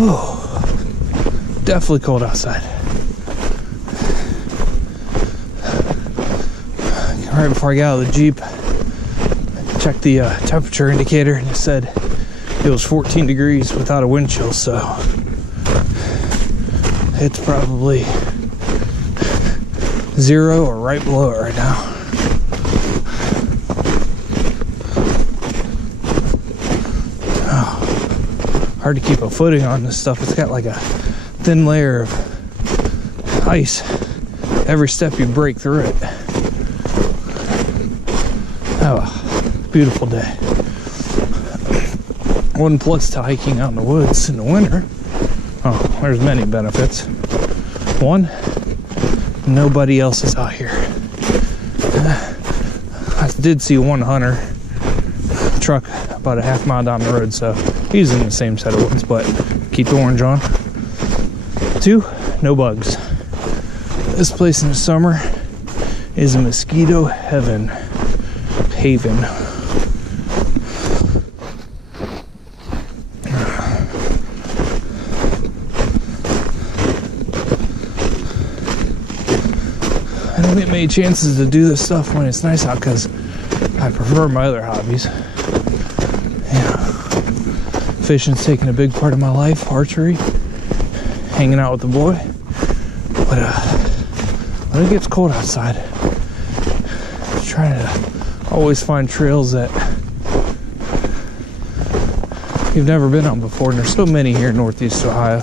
Oh, definitely cold outside. Right before I got out of the Jeep, I checked the temperature indicator and it said it was 14 degrees without a wind chill, so it's probably 0 or right below it right now. Oh, hard to keep a footing on this stuff. It's got like a thin layer of ice every step you break through it. Oh, beautiful day. One plus to hiking out in the woods in the winter. Oh, there's many benefits. One, nobody else is out here. I did see one hunter truck about a half mile down the road, so he's in the same set of woods, but keep the orange on. Two, no bugs. This place in the summer is a mosquito haven. I don't get many chances to do this stuff when it's nice out because I prefer my other hobbies. Yeah. Fishing's taking a big part of my life, archery, hanging out with the boy. But when it gets cold outside, I'm trying to always find trails that you've never been on before, and there's so many here in Northeast Ohio.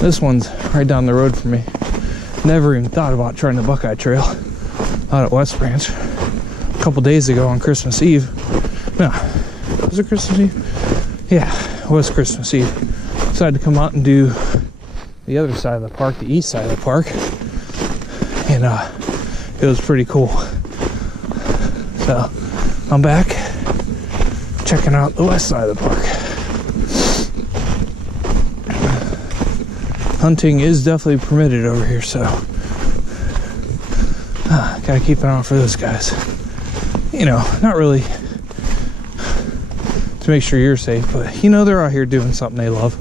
This one's right down the road from me. Never even thought about trying the Buckeye Trail out at West Branch. A couple days ago on Christmas Eve. No, was it Christmas Eve? Yeah, it was Christmas Eve. Decided to come out and do the other side of the park, the east side of the park. And it was pretty cool. So I'm back checking out the west side of the park. Hunting is definitely permitted over here, so gotta keep an eye out for those guys. You know, not really to make sure you're safe, but you know, they're out here doing something they love.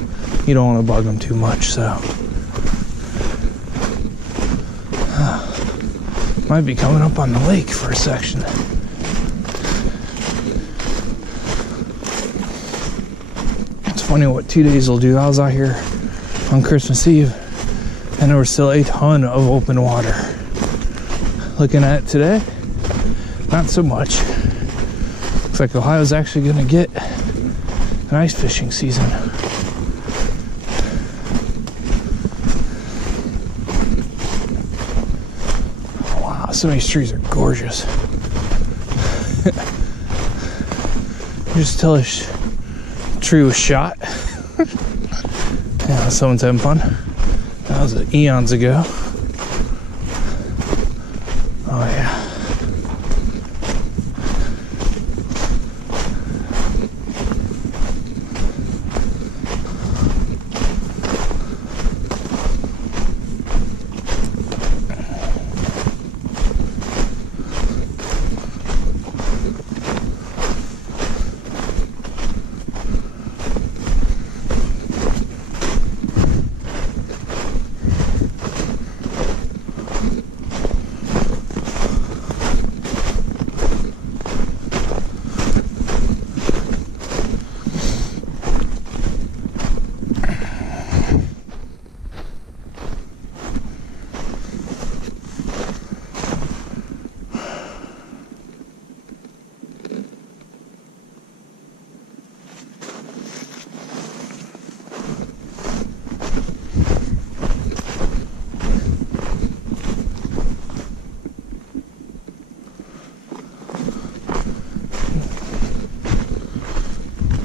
You don't want to bug them too much, so might be coming up on the lake for a section. It's funny what 2 days will do. I was out here on Christmas Eve and there was still a ton of open water. Looking at it today, not so much. Looks like Ohio's actually going to get an ice fishing season. Wow, some of these trees are gorgeous. You just tell a tree was shot. Yeah, someone's having fun. That was eons ago. Oh yeah.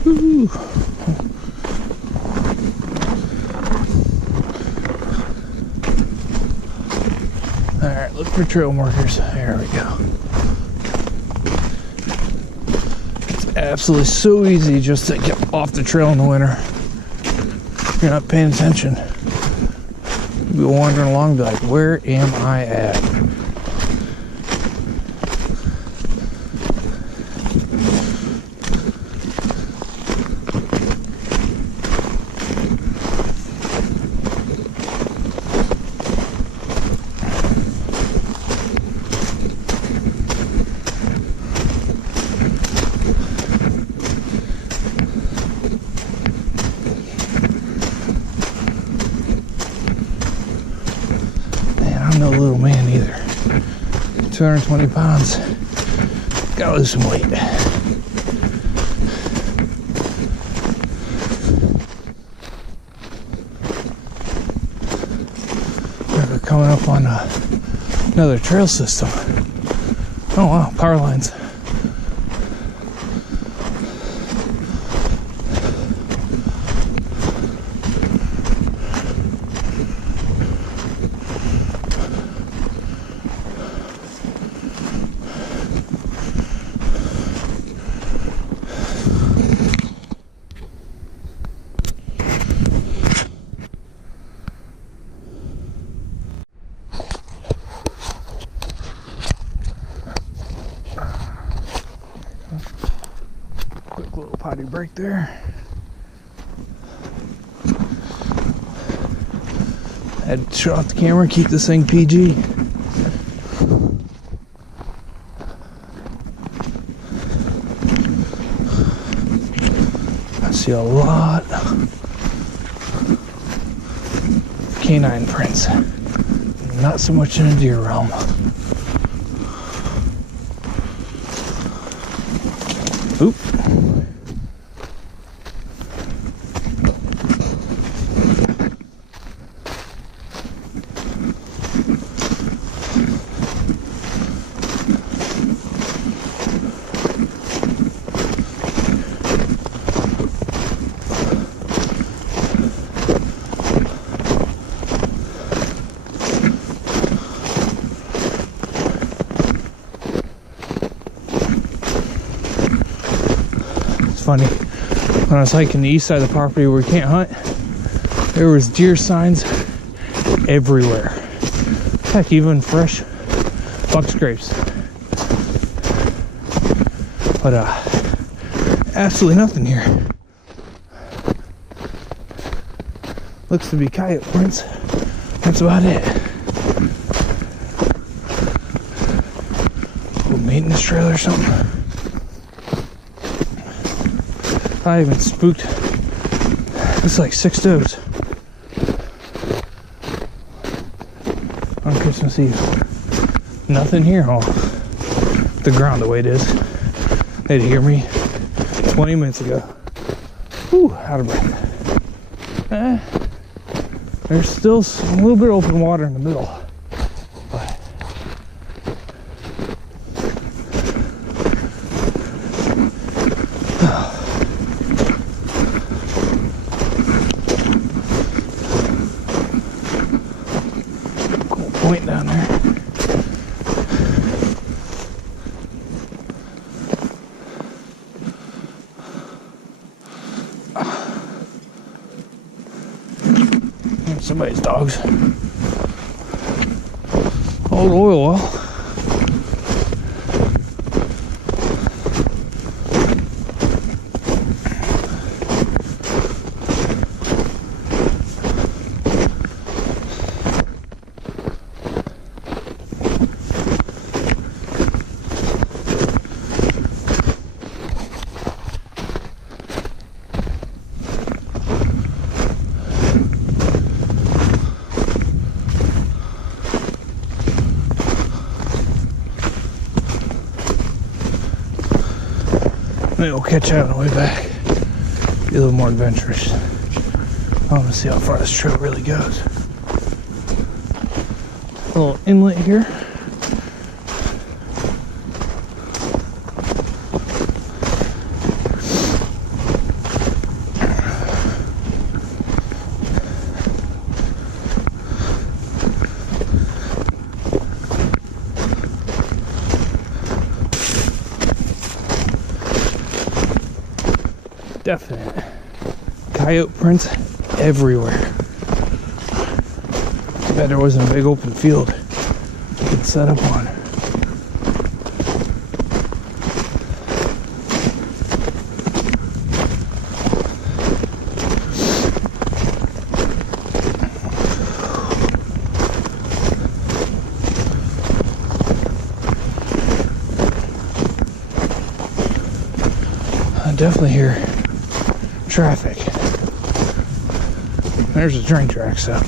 Ooh. Alright, look for trail markers. There we go. It's absolutely so easy just to get off the trail in the winter. If you're not paying attention, you'll be wandering along and be like, where am I at? No little man either. 220 pounds. Gotta lose some weight. We're coming up on another trail system. Oh wow, power lines. Quick little potty break there. Had to shut off the camera and keep this thing PG. I see a lot of canine prints. Not so much in the deer realm. Oop. Funny, when I was hiking the east side of the property where we can't hunt, there was deer signs everywhere. Heck, even fresh buck scrapes. But absolutely nothing here. Looks to be coyote prints. That's about it. Old maintenance trailer or something. I even spooked. It's like 6 does on Christmas Eve. Nothing here. Oh, the ground the way it is. They'd hear me 20 minutes ago. Whew, out of breath. There's still a little bit of open water in the middle. Point down there. Somebody's dogs. Old oil well. Maybe we'll catch out on the way back. Be a little more adventurous. I want to see how far this trail really goes. A little inlet here. Definite coyote prints everywhere. I bet there wasn't a big open field you could set up on. I definitely hear traffic. There's a train track, so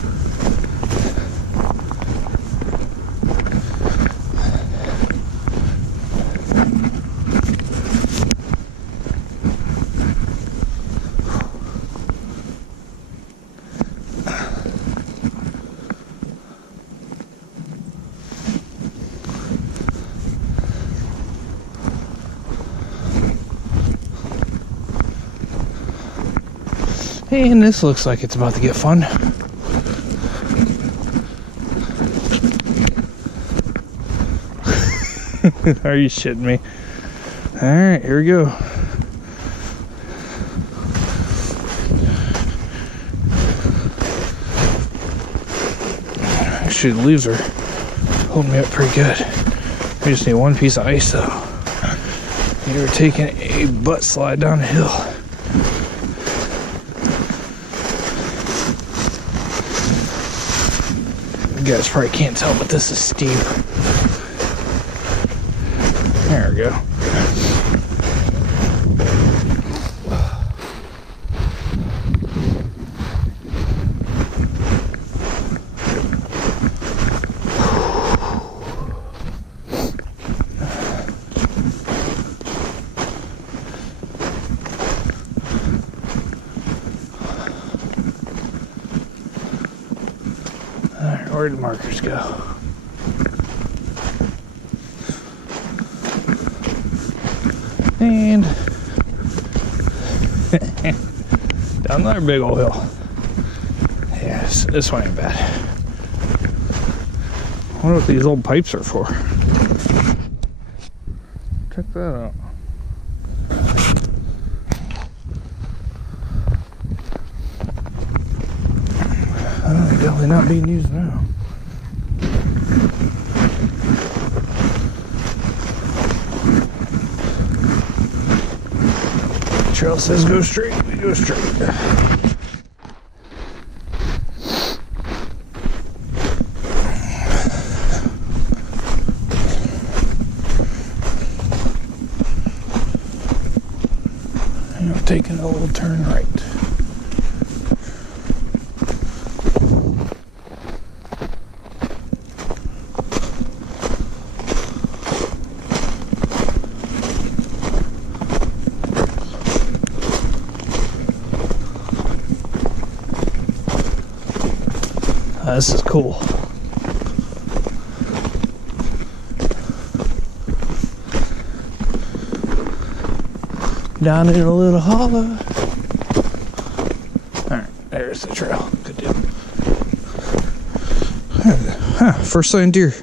And this looks like it's about to get fun. Are you shitting me? Alright, here we go. Actually, the leaves are holding me up pretty good. We just need one piece of ice though. You're taking a butt slide down the hill. You guys probably can't tell, but this is steep. There we go. Alright, where'd the markers go? And down another big old hill. Yes, this one ain't bad. I wonder what these old pipes are for. Check that out. They're definitely not being used now. Trail says go straight, we go straight. And I'm taking a little turn right. This is cool. Down in a little hollow. Alright, there's the trail. Good deal. Huh, first sign deer.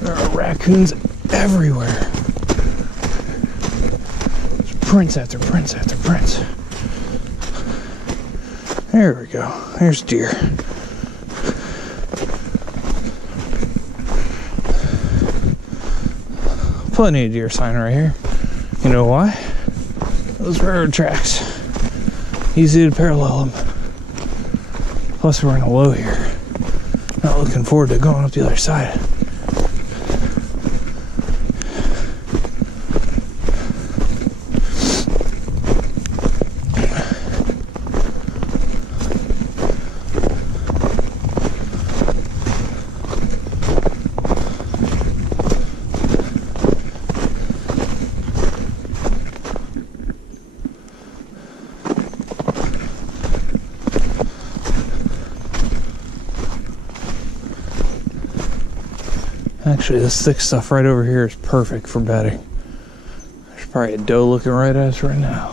There are raccoons everywhere. Prints after prints after prints. There we go. There's deer. Plenty of deer sign right here. You know why? Those railroad tracks. Easy to parallel them. Plus we're in a low here. Not looking forward to going up the other side. Actually, this thick stuff right over here is perfect for bedding. There's probably a doe looking right at us right now.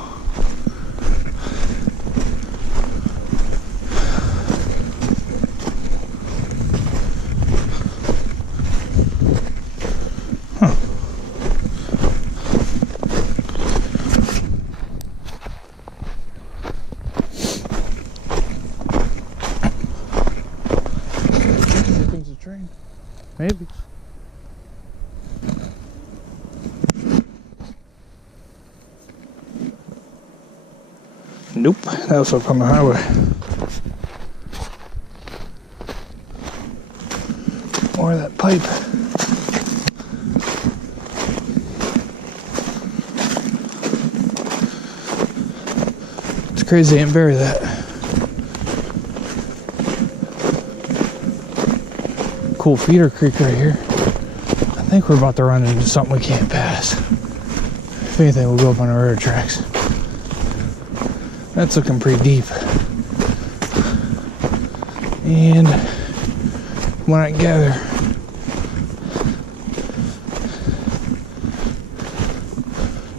Huh. Here comes the train. Maybe. Nope, that was up on the highway. Or that pipe. It's crazy they didn't bury that. Cool feeder creek right here. I think we're about to run into something we can't pass. If anything, we'll go up on the railroad tracks. That's looking pretty deep. And when I gather,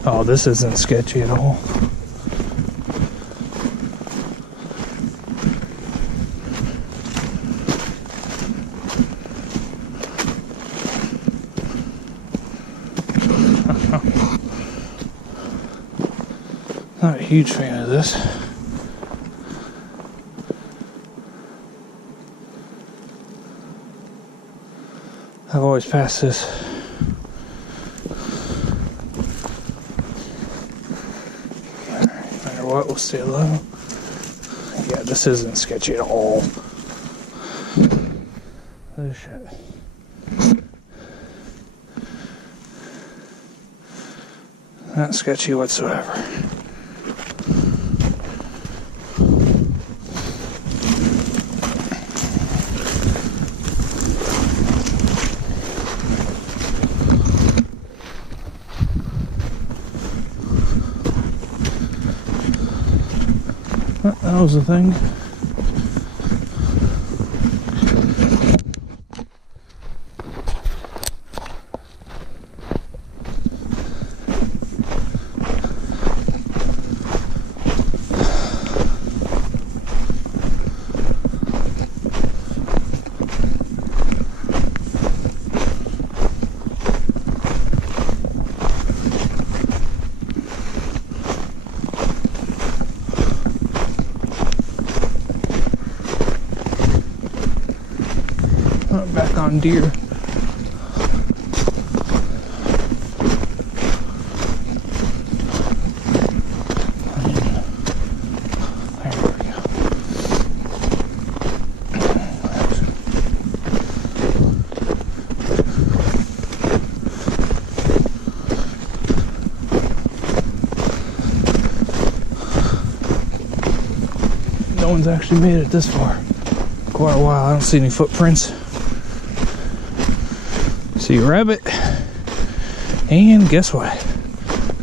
Oh, this isn't sketchy at all. Not a huge fan of this. I've always passed this. No matter what, we'll stay low. Yeah, this isn't sketchy at all. Oh shit. Not sketchy whatsoever. That was the thing. Back on deer. There we go. No one's actually made it this far. Quite a while. I don't see any footprints. See a rabbit, and guess what?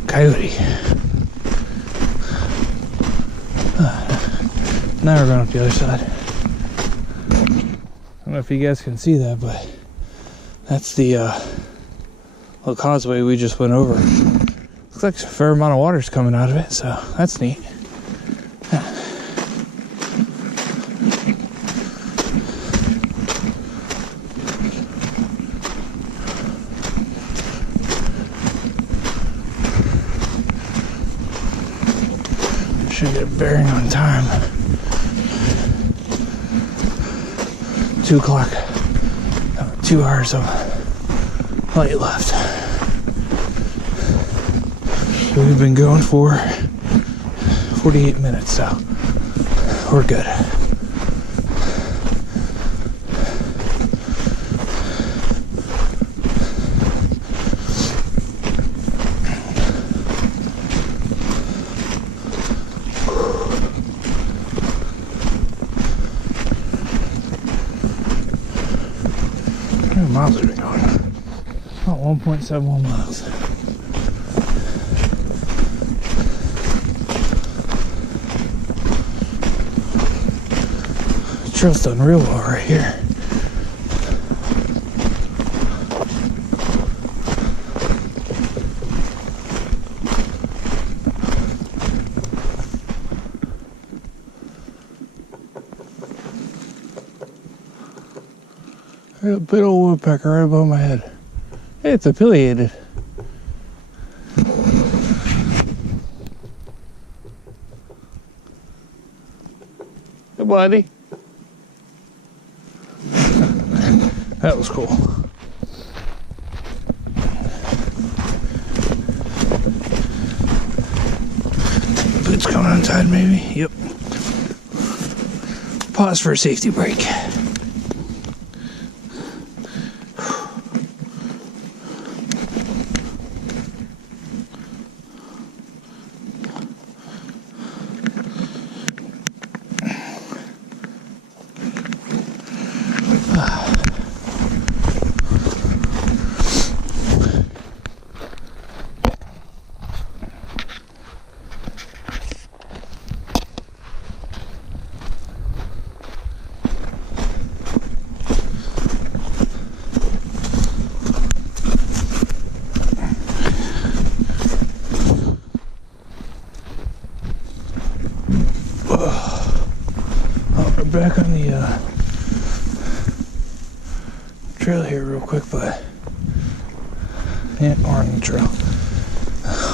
Coyote. Now we're going up the other side. I don't know if you guys can see that, but that's the little causeway we just went over. Looks like a fair amount of water's coming out of it, so that's neat. Should get a bearing on time. 2 o'clock. 2 hours of light left. We've been going for 48 minutes, so we're good. How many miles are we going? About 1.71 miles. The trail's done real well right here. A big old woodpecker right above my head. Hey, it's affiliated. Hey, buddy. That was cool. Boots coming untied, maybe? Yep. Pause for a safety break. quick, but yeah, we're on the trail.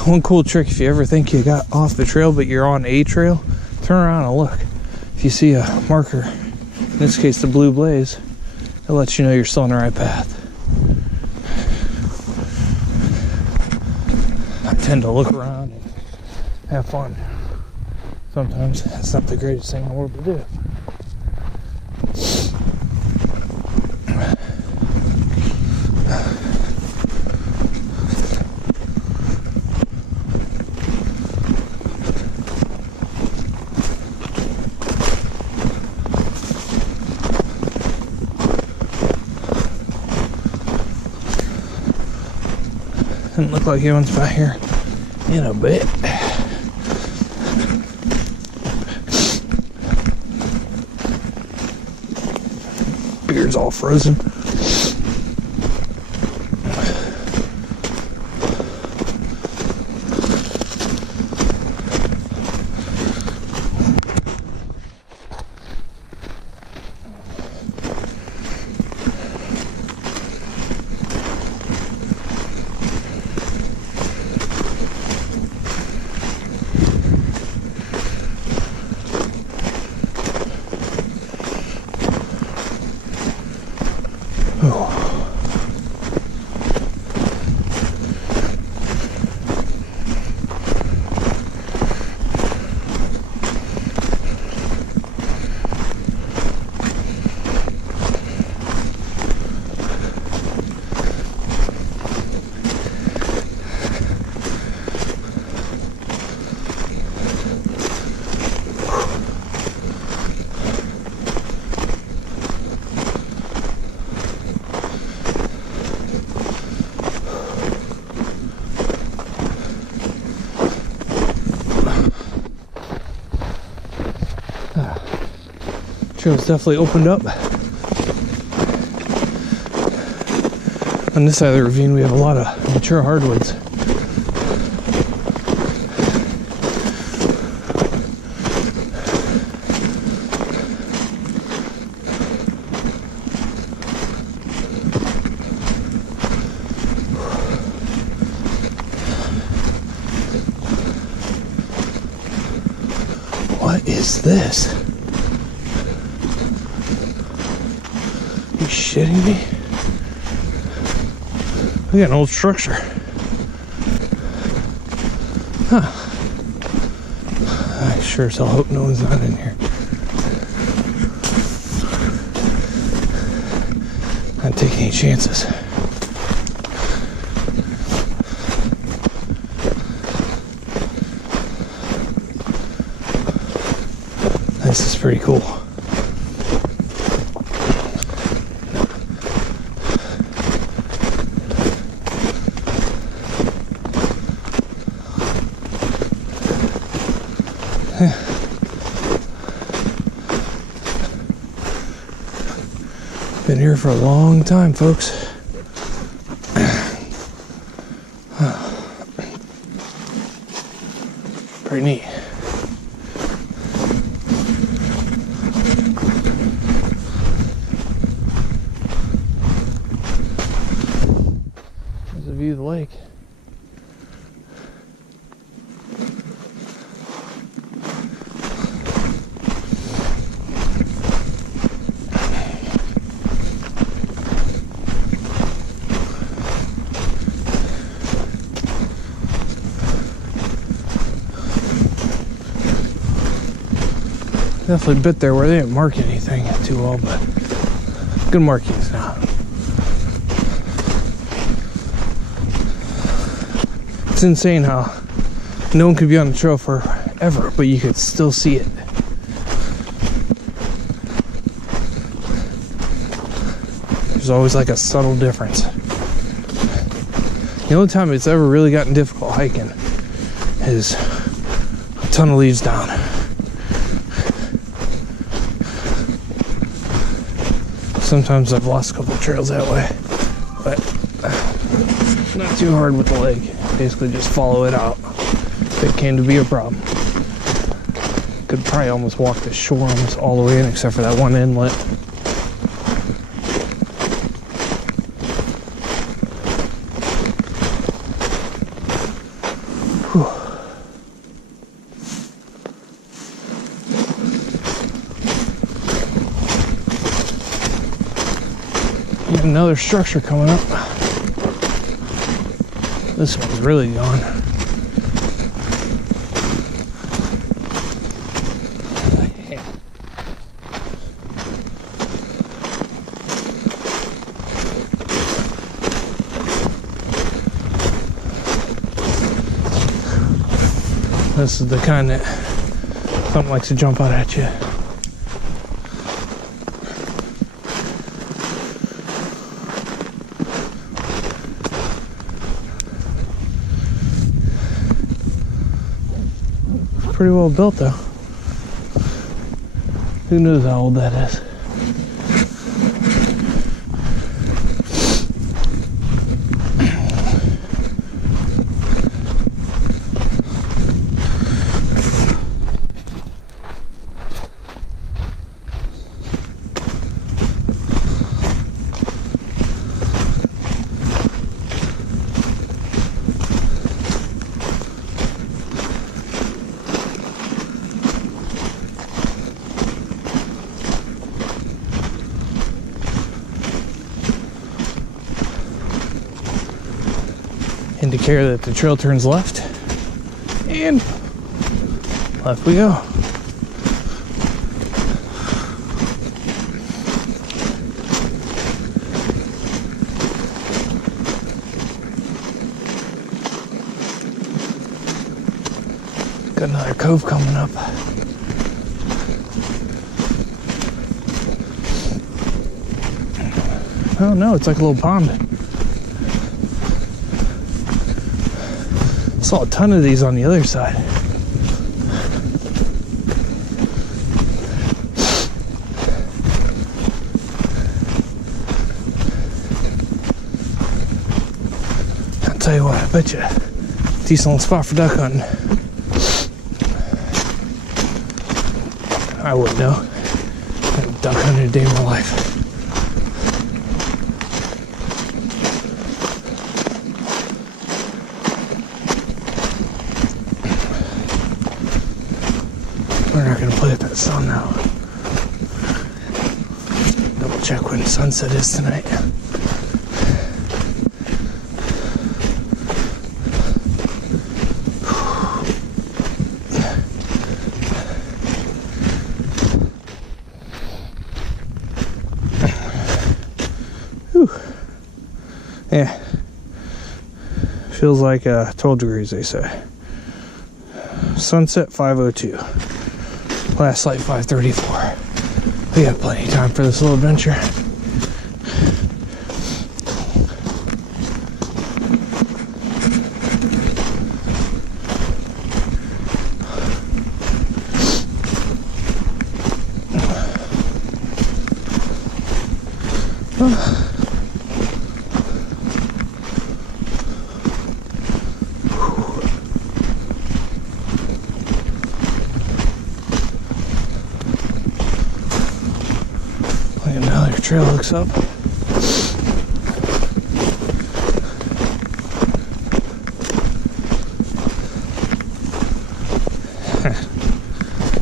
One cool trick, if you ever think you got off the trail but you're on a trail, turn around and look. If you see a marker, in this case the blue blaze, it lets you know you're still on the right path. I tend to look around and have fun. Sometimes it's not the greatest thing in the world to do. Doesn't look like anyone's back here in a bit. Beard's all frozen. Trail's definitely opened up. On this side of the ravine, we have a lot of mature hardwoods. What is this? Are you shitting me? We got an old structure. Huh. I sure as hell hope no one's not in here. Not taking any chances. This is pretty cool. Been here for a long time, folks. Pretty neat. There's a view of the lake. Definitely bit there where they didn't mark anything too well, but good markings now. It's insane how no one could be on the trail forever, but you could still see it. There's always like a subtle difference. The only time it's ever really gotten difficult hiking is a ton of leaves down. Sometimes I've lost a couple of trails that way, but not too hard with the leg. Basically just follow it out if it came to be a problem. Could probably almost walk the shore almost all the way in except for that one inlet. Another structure coming up. This one's really gone. This is the kind that something likes to jump out at you. Pretty well built though. Who knows how old that is? Indicator that the trail turns left, and left we go. Got another cove coming up. Oh no, it's like a little pond. Saw a ton of these on the other side. I'll tell you what, I bet you decent little spot for duck hunting. I wouldn't know. I haven't duck hunted a day in my life. We're not going to play with that sun now. Double check when sunset is tonight. Whew. Yeah. Feels like 12 degrees, they say. Sunset 5:02. Last light 5:34. We got plenty of time for this little adventure. Another trail looks up.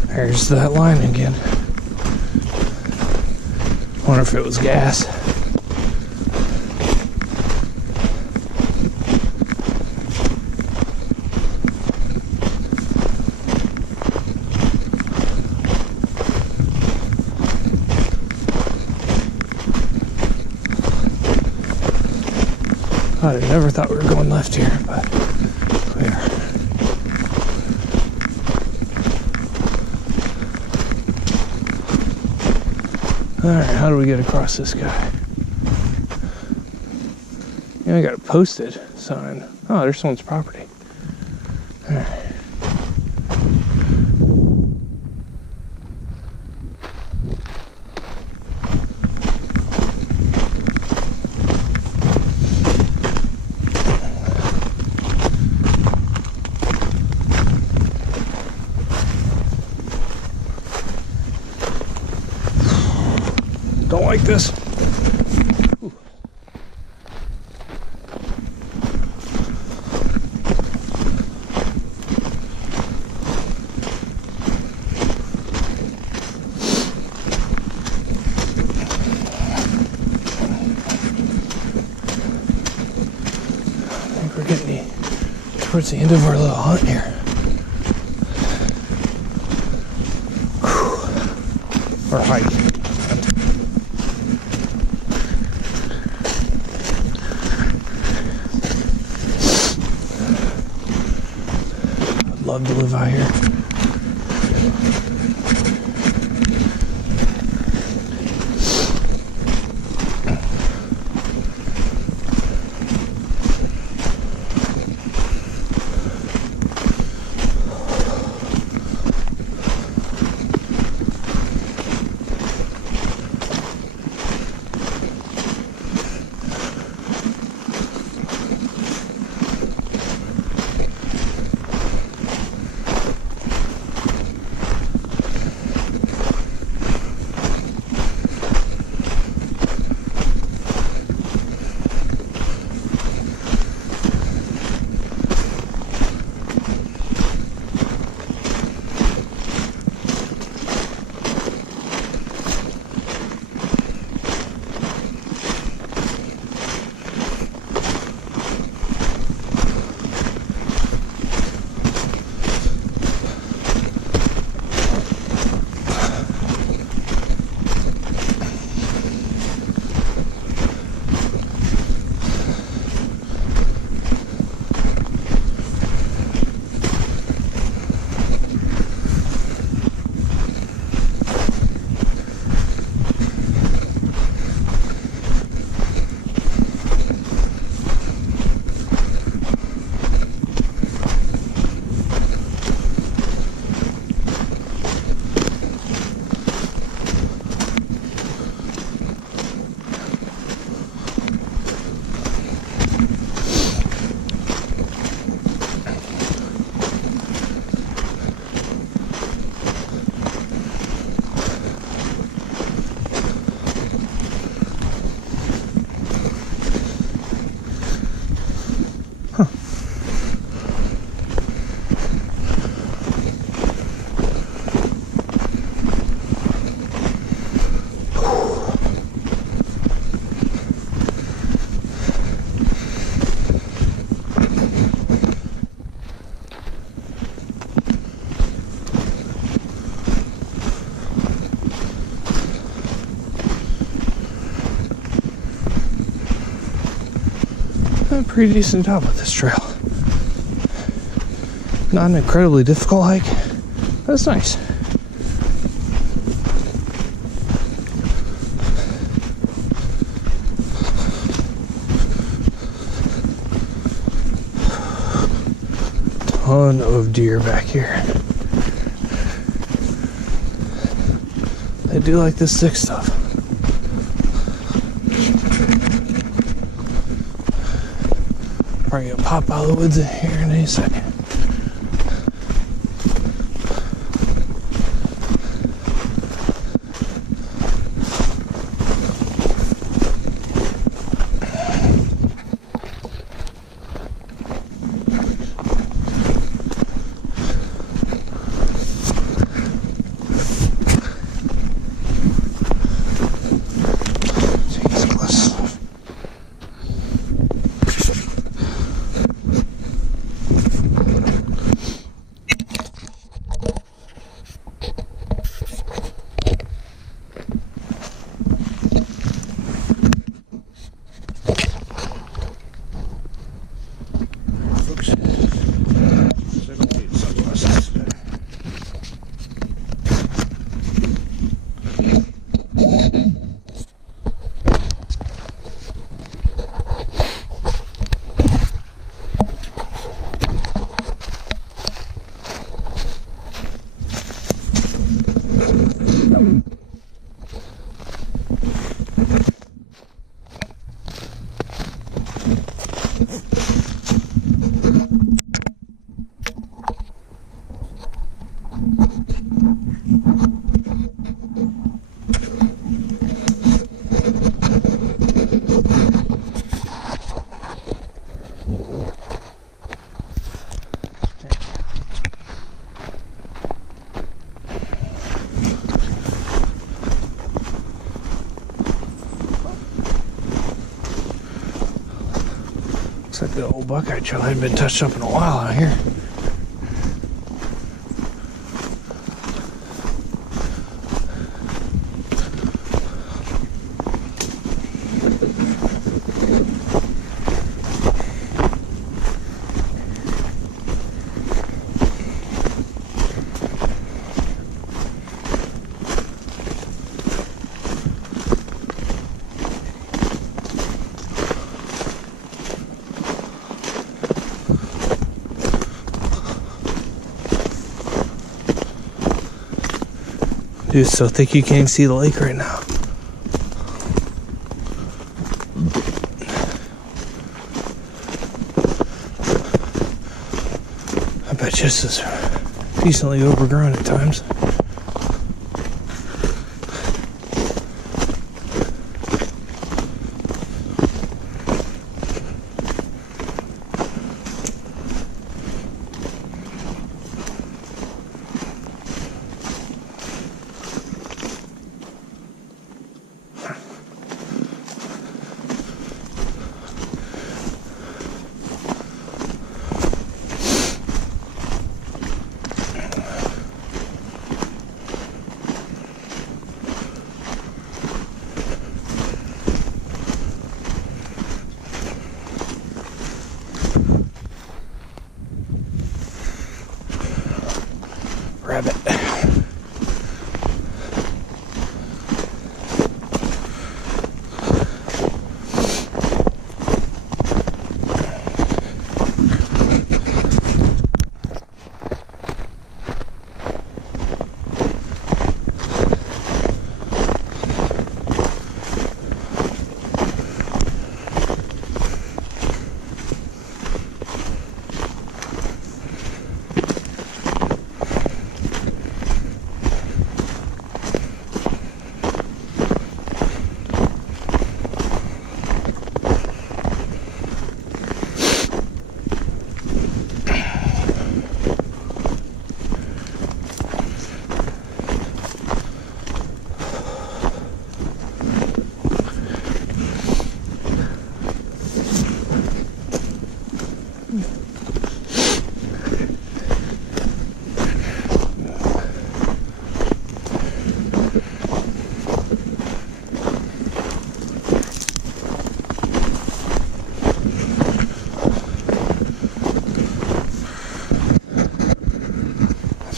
There's that line again. Wonder if it was gas. I never thought we were going left here, but we are. Alright, how do we get across this guy? Yeah, I got a posted sign. Oh, there's someone's property. Alright. Don't like this. Ooh. towards the end of our little hunt here. Or hike. I'd love to live out here. A pretty decent job with this trail. Not an incredibly difficult hike. That's nice. Ton of deer back here. They do like this thick stuff. Probably gonna pop out of the woods in here in any second. The old Buckeye trail hadn't been touched up in a while out here. Dude, it's so thick you can't even see the lake right now. I bet this is decently overgrown at times. Rabbit.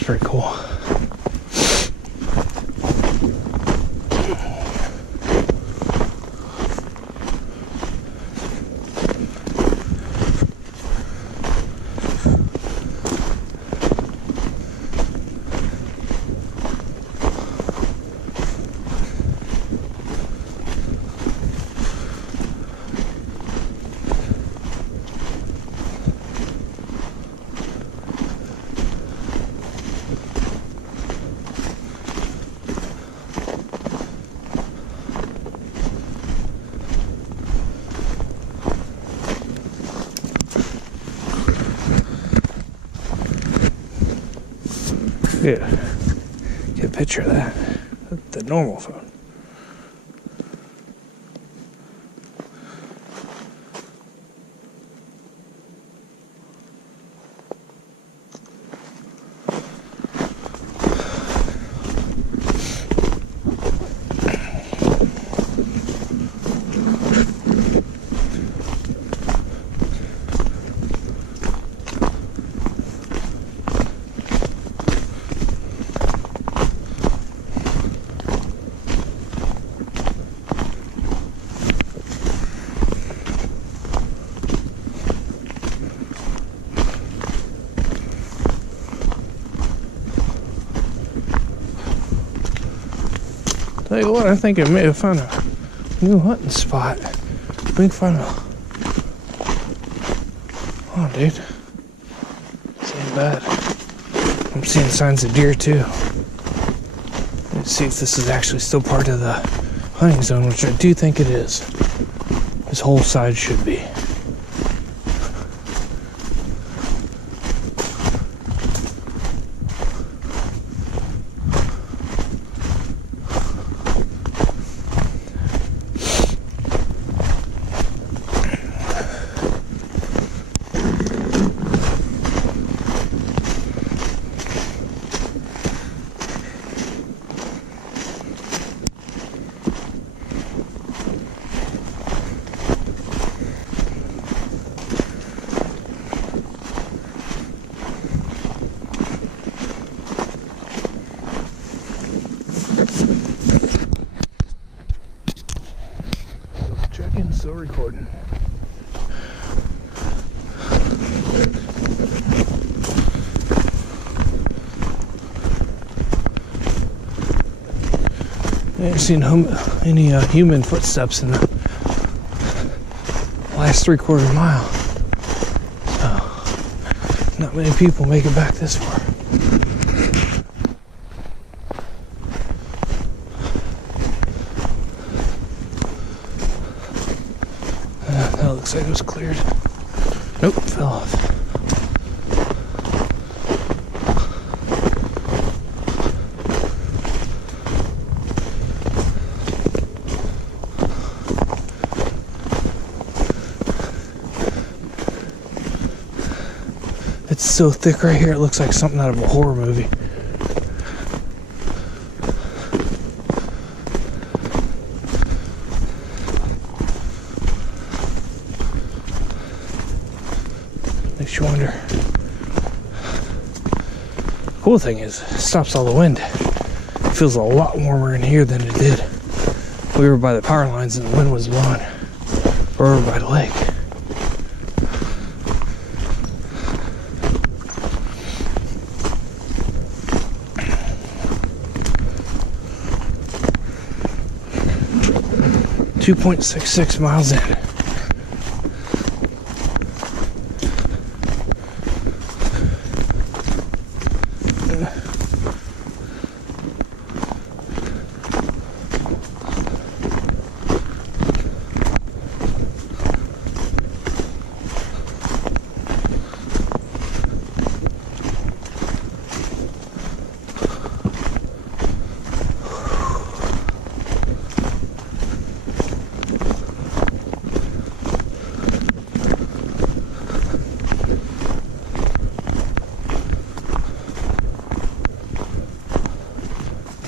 Pretty cool. Yeah, get a picture of that with the normal phone. Tell you what, I think I may have found a new hunting spot. Big fun. Oh, dude. This ain't bad. I'm seeing signs of deer too. Let's see if this is actually still part of the hunting zone, which I do think it is. This whole side should be. recording. I haven't seen any human footsteps in the last 3/4 mile. So, not many people make it back this far. That looks like it was cleared. Nope, fell off. It's so thick right here, it looks like something out of a horror movie. Makes you wonder. Cool thing is, it stops all the wind. It feels a lot warmer in here than it did. We were by the power lines and the wind was blowing. Or over by the lake. .66 miles in.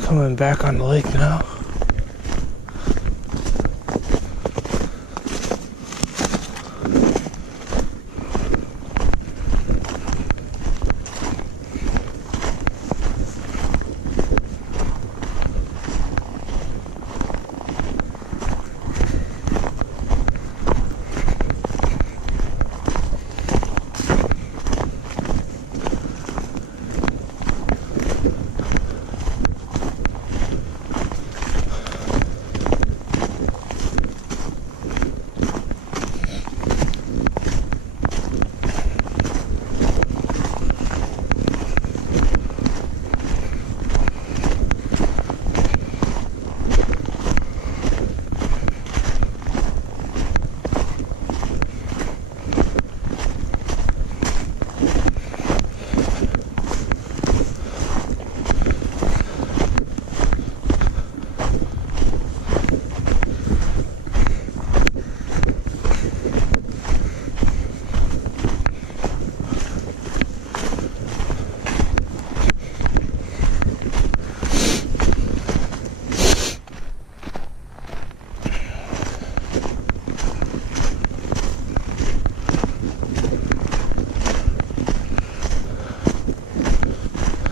Coming back on the lake now.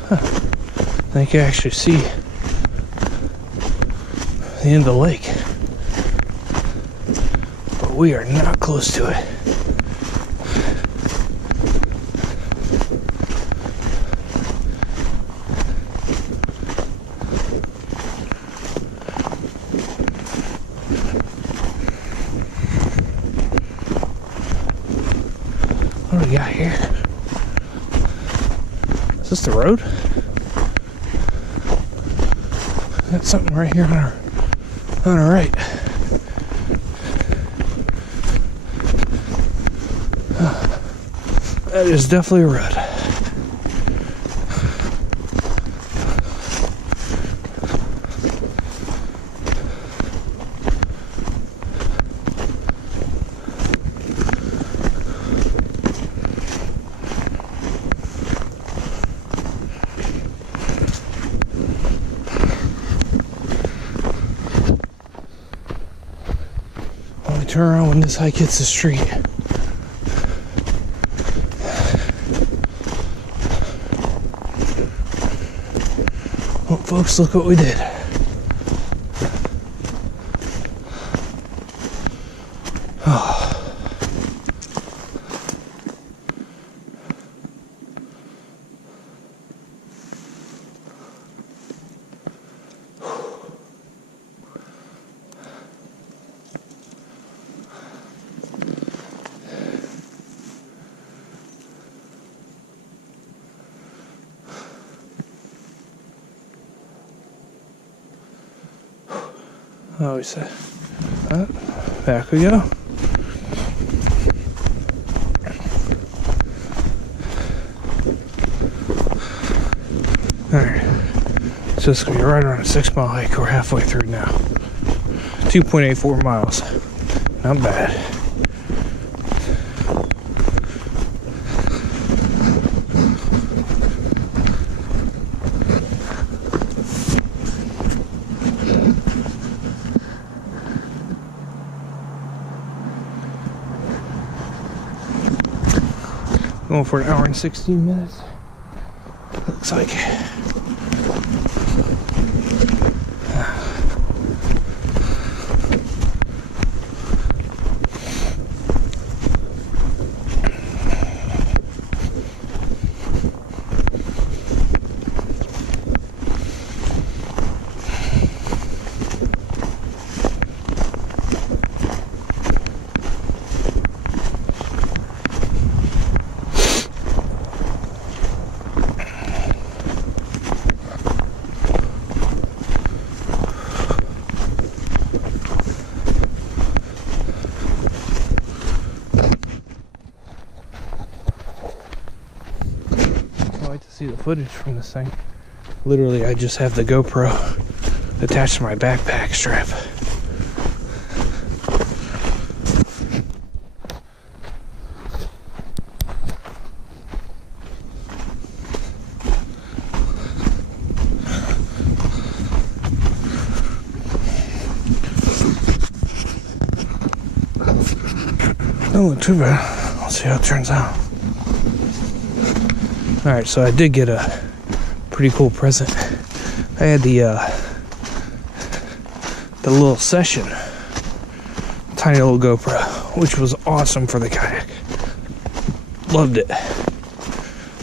I think you actually see the end of the lake, but we are not close to it. What do we got here? Is this the road? Got something right here on our right. That is definitely a road. Turn around when this hike hits the street. Well, folks, look what we did. Oh, we said. Back we go. Alright. So it's gonna be right around a 6-mile hike. We're halfway through now. 2.84 miles. Not bad. Going for an hour and 16 minutes. Looks like. See the footage from this thing. Literally, I just have the GoPro attached to my backpack strap. Don't look too bad. I'll see how it turns out. Alright, so I did get a pretty cool present. I had the little Session, tiny little GoPro, which was awesome for the kayak. Loved it.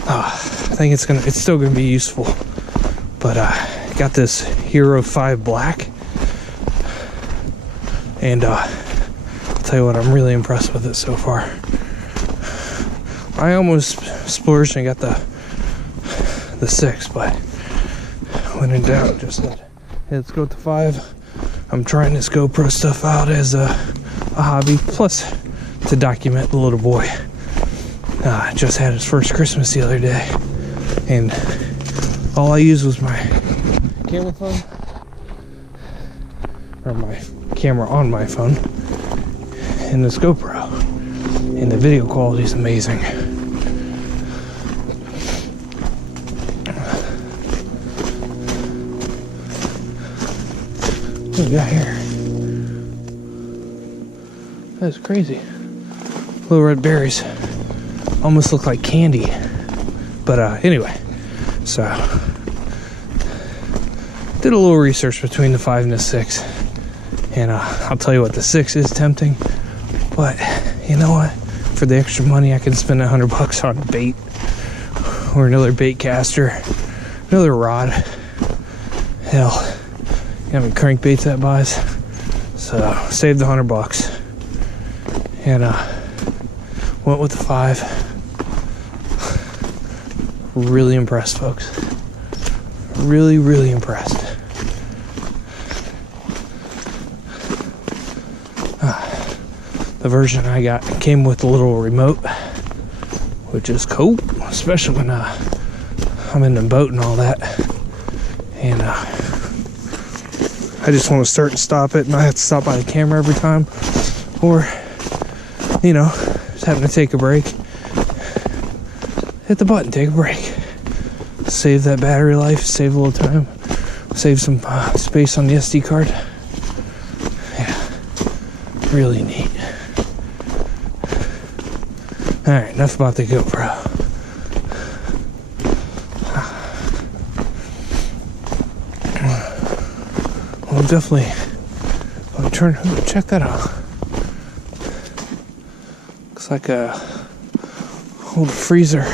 I think it's still gonna be useful. But got this Hero 5 Black, and I'll tell you what, I'm really impressed with it so far. I almost splurged and got the 6, but when in doubt, just said, hey, let's go with the 5. I'm trying this GoPro stuff out as a hobby, plus to document the little boy. Just had his first Christmas the other day, and all I used was my camera phone, or my camera on my phone, and this GoPro, and the video quality is amazing. What do we got here? That's crazy. Little red berries. Almost look like candy. But anyway, so did a little research between the 5 and the 6. And I'll tell you what, the 6 is tempting. But you know what? For the extra money, I can spend $100 on bait. Or another bait caster. Another rod. Hell. How many crankbaits that buys? So saved the $100 and went with the 5. Really impressed, folks. Really impressed. The version I got came with a little remote, which is cool, especially when I'm in the boat and all that. And I just want to start and stop it, and I have to stop by the camera every time, or you know, just having to take a break. Hit the button, take a break. Save that battery life, save a little time, save some space on the SD card. Yeah, really neat. All right, enough about the GoPro. Well, definitely. Check that out. Looks like a old freezer.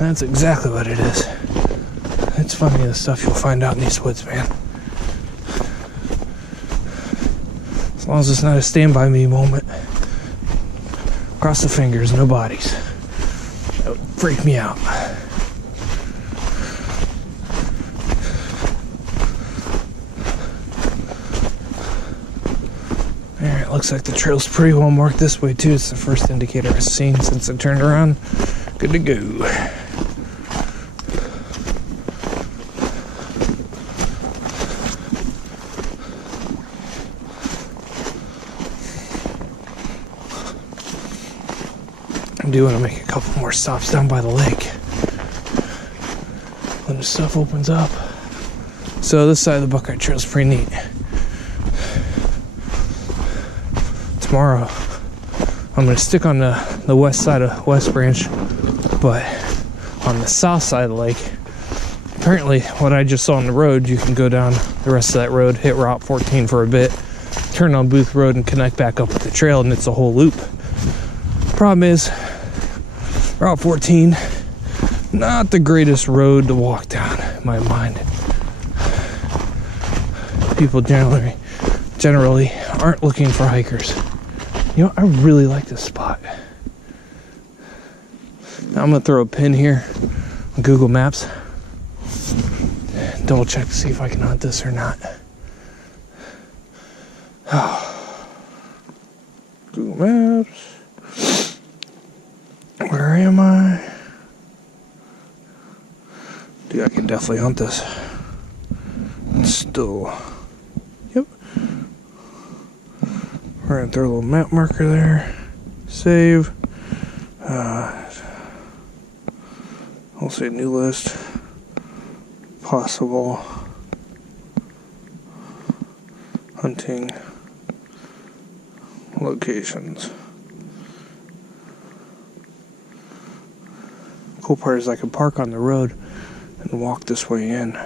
That's exactly what it is. It's funny the stuff you'll find out in these woods, man. As long as it's not a stand by me moment. Cross the fingers, no bodies. That would freak me out. Looks like the trail's pretty well marked this way too. It's the first indicator I've seen since I turned around. Good to go. I do want to make a couple more stops down by the lake when the stuff opens up. So this side of the Buckeye Trail is pretty neat. Tomorrow I'm going to stick on the west side of West Branch, but on the south side of the lake, apparently what I just saw on the road, you can go down the rest of that road, hit Route 14 for a bit, turn on Booth Road and connect back up with the trail, and it's a whole loop. Problem is, Route 14, not the greatest road to walk down, in my mind. People generally aren't looking for hikers. You know, I really like this spot. Now I'm gonna throw a pin here on Google Maps. Double check to see if I can hunt this or not. Google Maps. Where am I? Dude, I can definitely hunt this. Still. Yep. We're gonna throw a little map marker there. Save. I'll say new list. Possible hunting locations. Cool part is I can park on the road and walk this way in.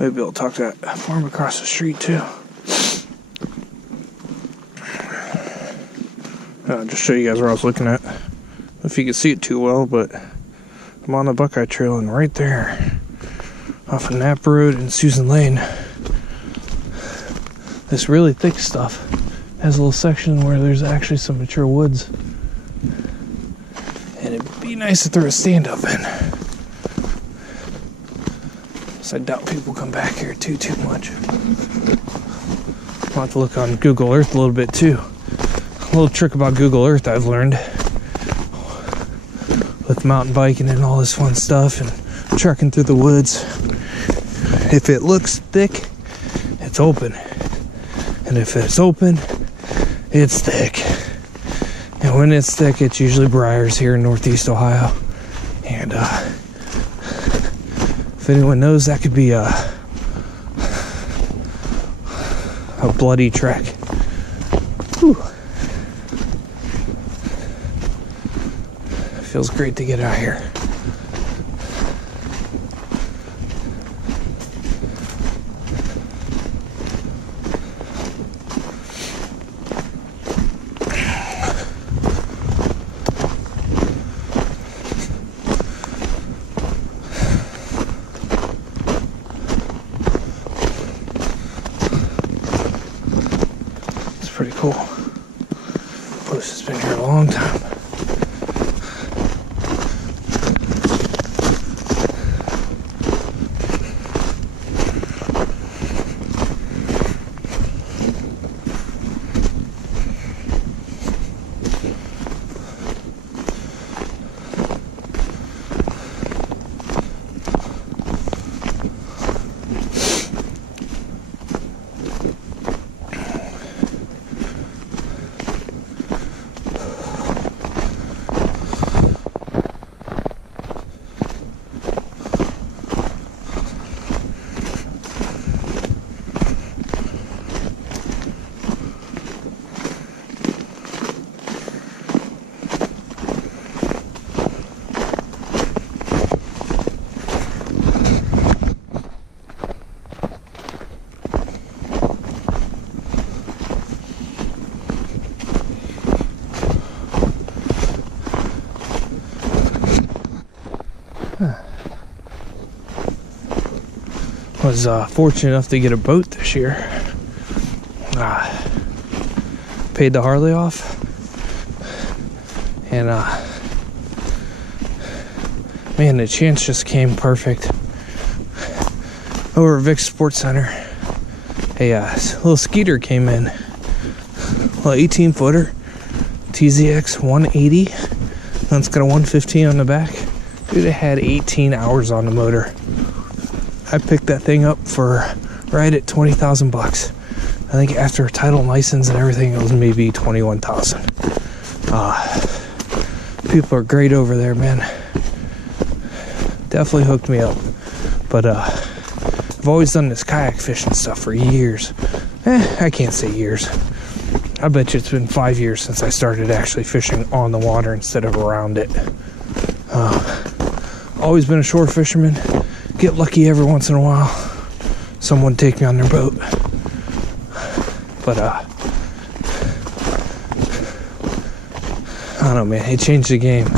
Maybe I'll talk to that farm across the street too. Just show you guys where I was looking at. If you can see it too well, but I'm on the Buckeye Trail and right there, off of Knapp Road and Susan Lane, this really thick stuff has a little section where there's actually some mature woods. And it'd be nice to throw a stand up in. So I doubt people come back here too much. I'll have to look on Google Earth a little bit too. A little trick about Google Earth I've learned with mountain biking and all this fun stuff and trekking through the woods. If it looks thick, it's open. And if it's open, it's thick. And when it's thick, it's usually briars here in Northeast Ohio. And if anyone knows, that could be a bloody trek. Whew. Feels great to get out here. It's pretty cool. Place has been here a long time. Was fortunate enough to get a boat this year. Paid the Harley off, and man, the chance just came perfect. over at Vic's Sports Center, a little Skeeter came in. A little 18-footer, TZX 180. And it's got a 115 on the back. Dude, it had 18 hours on the motor. I picked that thing up for right at 20,000 bucks. I think after title and license and everything, it was maybe 21,000. People are great over there, man. Definitely hooked me up. But I've always done this kayak fishing stuff for years. I can't say years. I bet you it's been 5 years since I started actually fishing on the water instead of around it. Always been a shore fisherman. Get lucky every once in a while. Someone take me on their boat. But I don't know, man. It changed the game.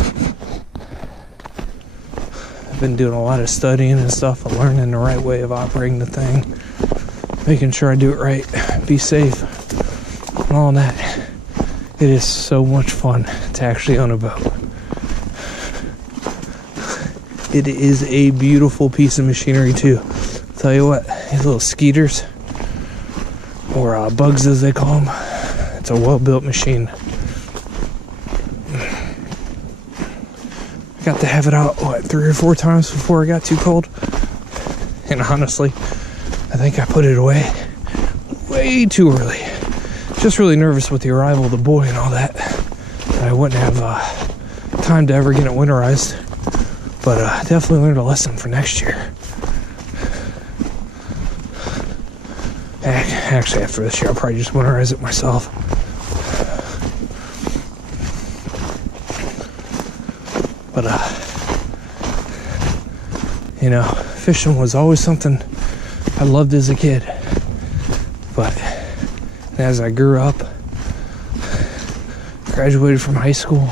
I've been doing a lot of studying and stuff and learning the right way of operating the thing. Making sure I do it right. Be safe. And all that. It is so much fun to actually own a boat. It is a beautiful piece of machinery too. Tell you what, these little Skeeters, or bugs as they call them, it's a well-built machine. I got to have it out, 3 or 4 times before it got too cold. And honestly, I think I put it away way too early. Just really nervous with the arrival of the boy and all that. I wouldn't have time to ever get it winterized. But definitely learned a lesson for next year. Actually, after this year, I'll probably just winterize it myself. But, you know, fishing was always something I loved as a kid. But as I grew up, graduated from high school,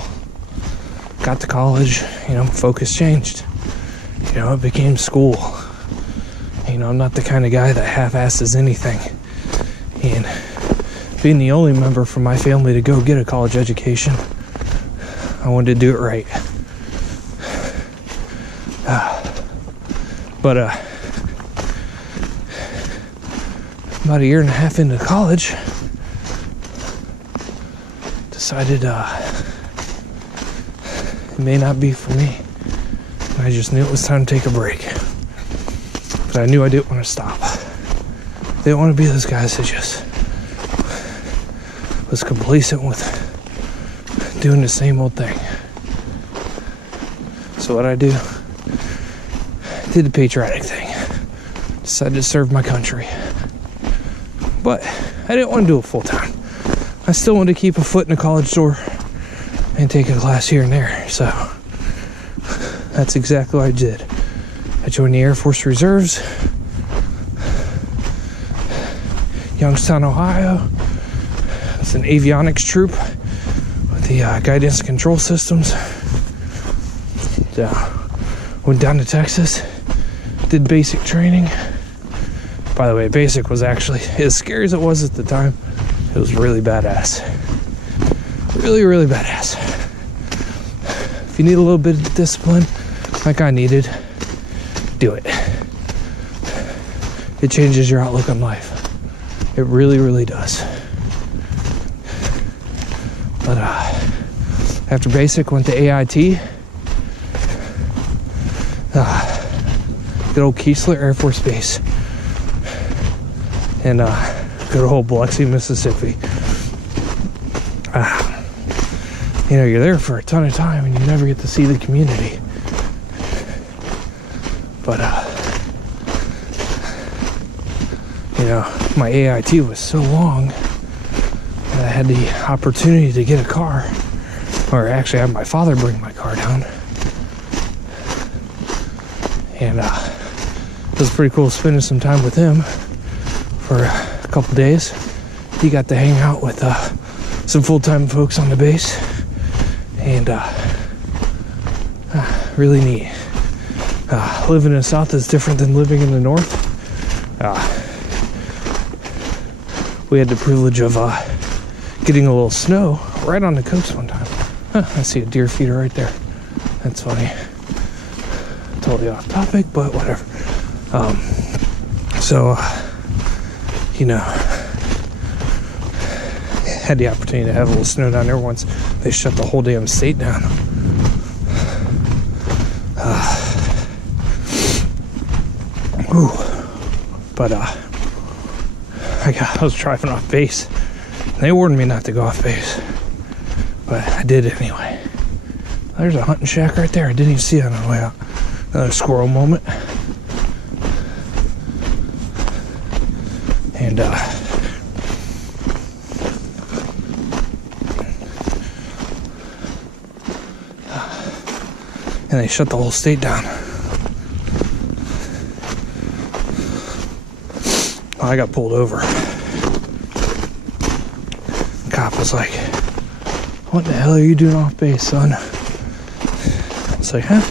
got to college, you know, focus changed. You know, it became school. You know, I'm not the kind of guy that half-asses anything. And being the only member from my family to go get a college education, I wanted to do it right. But about a year and a half into college, decided it may not be for me. I just knew it was time to take a break. But I knew I didn't want to stop. Didn't want to be those guys that just was complacent with doing the same old thing. So what I do? Did the patriotic thing. Decided to serve my country. But I didn't want to do it full time. I still wanted to keep a foot in a college door and take a class here and there. So that's exactly what I did. I joined the Air Force Reserves, Youngstown, Ohio. It's an avionics troop with the guidance control systems. So went down to Texas, did basic training. By the way, basic was actually, as scary as it was at the time, it was really badass. Really, really badass. If you need a little bit of discipline, like I needed, do it. It changes your outlook on life. It really, really does. But after basic, went to AIT. Good old Keesler Air Force Base. And good old Biloxi, Mississippi. You know, you're there for a ton of time and you never get to see the community. But, you know, my AIT was so long that I had the opportunity to get a car. Or actually, I had my father bring my car down. And it was pretty cool spending some time with him for a couple days. He got to hang out with some full-time folks on the base. And really neat. Living in the South is different than living in the North. We had the privilege of getting a little snow right on the coast one time. I see a deer feeder right there. That's funny. Totally off topic, but whatever. So, you know, had the opportunity to have a little snow down there once they shut the whole damn state down. But I was driving off base. They warned me not to go off base, but I did anyway. There's a hunting shack right there. I didn't even see it on the way out. Another squirrel moment. And they shut the whole state down. I got pulled over. The cop was like, "What the hell are you doing off base, son?" I was like, "Huh?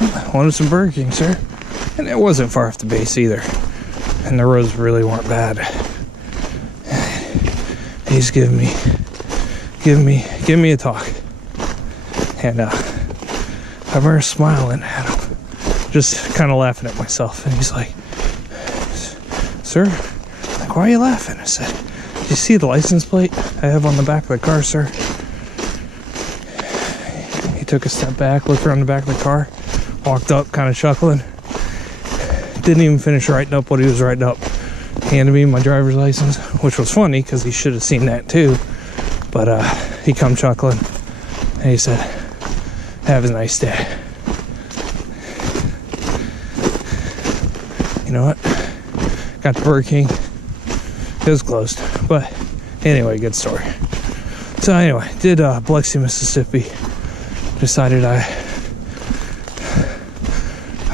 I wanted some Burger King, sir." And it wasn't far off the base either. And the roads really weren't bad. He's giving me a talk. And I remember smiling at him, just kind of laughing at myself. And he's like, "Sir, like, why are you laughing?" I said, "Do you see the license plate I have on the back of the car, sir?" He took a step back, looked around the back of the car, walked up, kind of chuckling. Didn't even finish writing up what he was writing up. Handed me my driver's license, which was funny because he should have seen that too. But he come chuckling and he said, "Have a nice day." You know what? Got to Burger King. It was closed. But anyway, good story. So anyway, did Biloxi, Mississippi. Decided I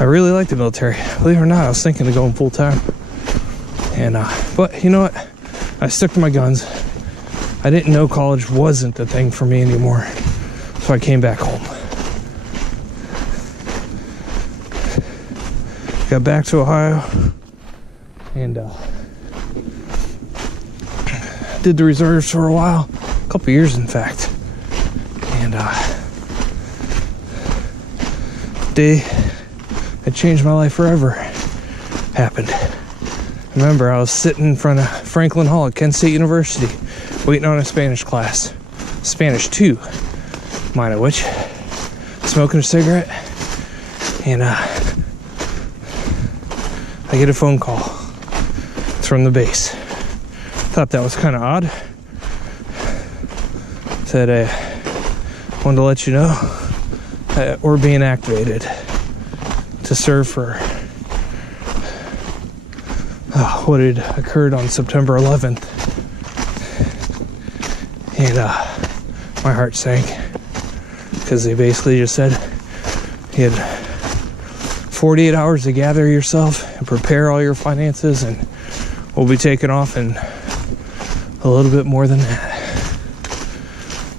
really like the military. Believe it or not, I was thinking of going full time. And but you know what? I stuck to my guns. I didn't know college wasn't the thing for me anymore. So I came back home. Got back to Ohio and did the reserves for a while, a couple years in fact. And day that changed my life forever happened. Remember, I was sitting in front of Franklin Hall at Kent State University waiting on a Spanish class, Spanish 2, mine of which, smoking a cigarette, and I get a phone call. It's from the base. Thought that was kind of odd. Said, wanted to let you know that we're being activated to serve for what had occurred on September 11th. And my heart sank because they basically just said you had 48 hours to gather yourself and prepare all your finances, and we'll be taking off in a little bit more than that.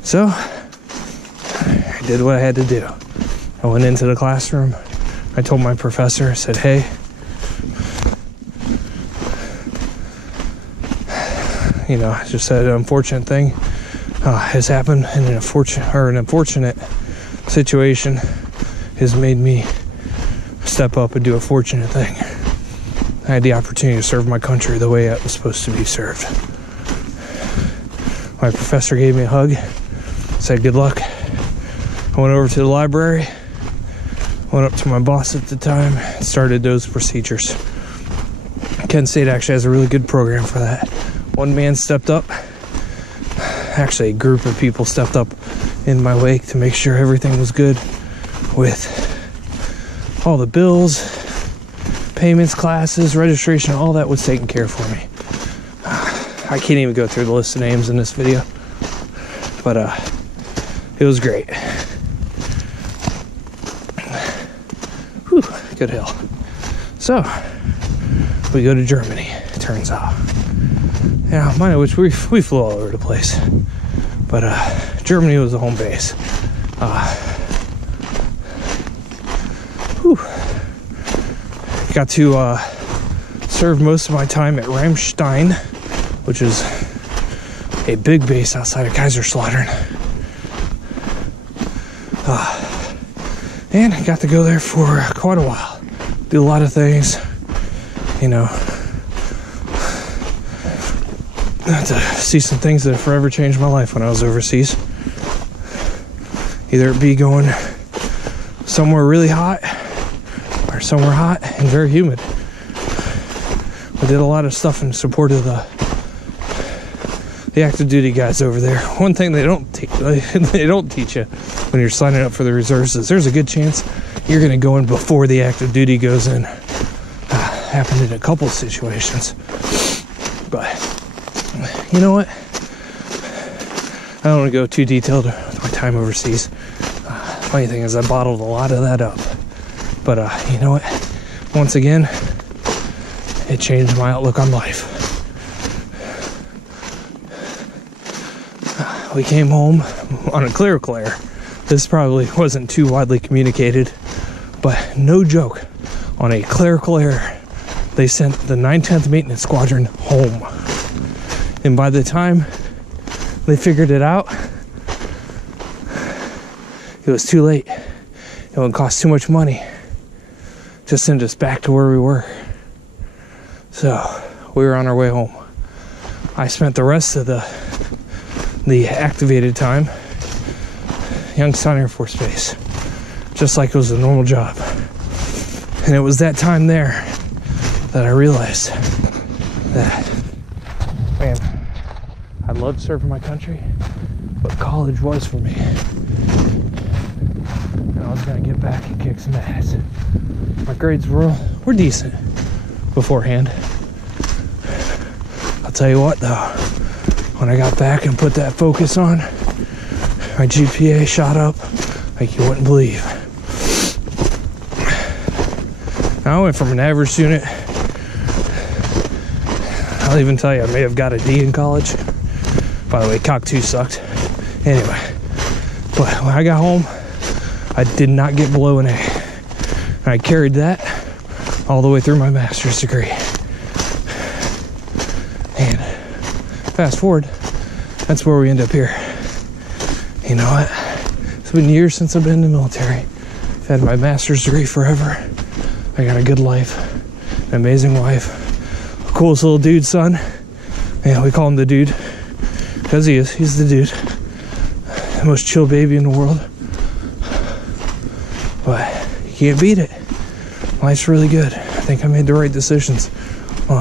So I did what I had to do. I went into the classroom. I told my professor, I said, "Hey, you know, I just said an unfortunate thing has happened, and an unfortunate situation has made me step up and do a fortunate thing. I had the opportunity to serve my country the way it was supposed to be served." My professor gave me a hug, said good luck. I went over to the library, went up to my boss at the time, started those procedures. Kent State actually has a really good program for that. One man stepped up, actually a group of people stepped up in my wake to make sure everything was good with all the bills, payments, classes, registration, all that was taken care of for me. I can't even go through the list of names in this video, but it was great. Whew, good hill. So we go to Germany, it turns out. Yeah, mind of which we flew all over the place, but Germany was the home base. Got to serve most of my time at Ramstein, which is a big base outside of Kaiserslautern. And I got to go there for quite a while. Do a lot of things. you know, to see some things that have forever changed my life when I was overseas. Either it be going somewhere really hot or somewhere hot and very humid. We did a lot of stuff in support of the active duty guys over there. One thing they don't teach you when you're signing up for the reserves is there's a good chance you're going to go in before the active duty goes in. Happened in a couple situations, but you know what? I don't want to go too detailed with my time overseas. Funny thing is, I bottled a lot of that up, but you know what? Once again, it changed my outlook on life. We came home on a clear. This probably wasn't too widely communicated, but no joke, on a clear, they sent the 910th Maintenance Squadron home. And by the time they figured it out, it was too late. It would cost too much money to send us back to where we were. So we were on our way home. I spent the rest of the activated time Youngstown Air Force Base, just like it was a normal job. And it was that time there that I realized that, man, I loved serving my country, but college was for me. And I was gonna get back and kick some ass. My grades were decent beforehand. I'll tell you what though, when I got back and put that focus on, my GPA shot up like you wouldn't believe. I went from an average student, I'll even tell you, I may have got a D in college. By the way, Cock 2 sucked. Anyway, but when I got home, I did not get below an A. And I carried that all the way through my master's degree. And fast forward, that's where we end up here. You know what? It's been years since I've been in the military. I've had my master's degree forever. I got a good life, an amazing wife, a coolest little dude son. Yeah, we call him the dude, because he is. He's the dude. The most chill baby in the world. But you can't beat it. Life's really good. I think I made the right decisions. Well,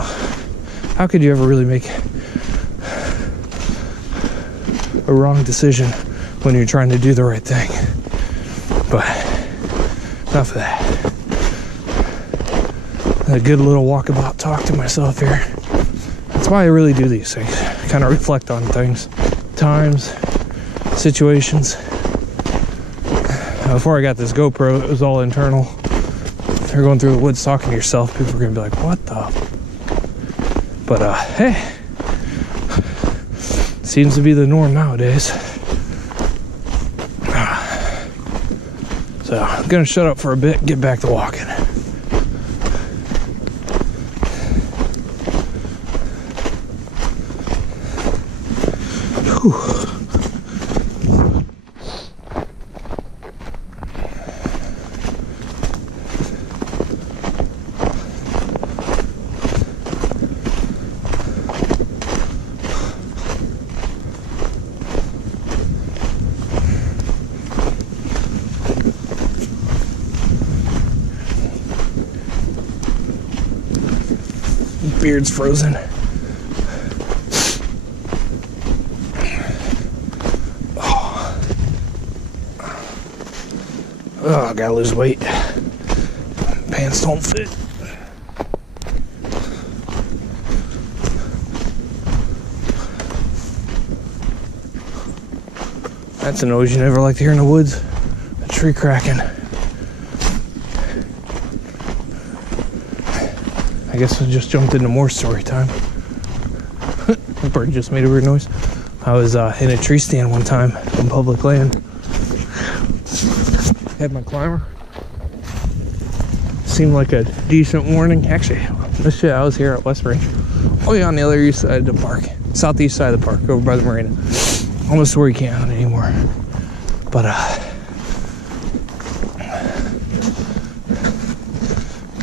how could you ever really make a wrong decision when you're trying to do the right thing? But enough of that. A good little walkabout talk to myself here. That's why I really do these things. Kind of reflect on things, times, situations. Before I got this GoPro, it was all internal. If you're going through the woods talking to yourself, people are gonna be like, what the? But hey, seems to be the norm nowadays. So I'm gonna shut up for a bit, get back to walking. Whew. Beard's frozen. Oh, I gotta lose weight. Pants don't fit. That's a noise you never like to hear in the woods. A tree cracking. I guess I just jumped into more story time. The bird just made a weird noise. I was in a tree stand one time on public land. Had my climber. Seemed like a decent morning. Actually, this shit, I was here at West Range. Oh yeah, on the other east side of the park. Southeast side of the park, over by the marina. Almost where you can't hunt anymore. But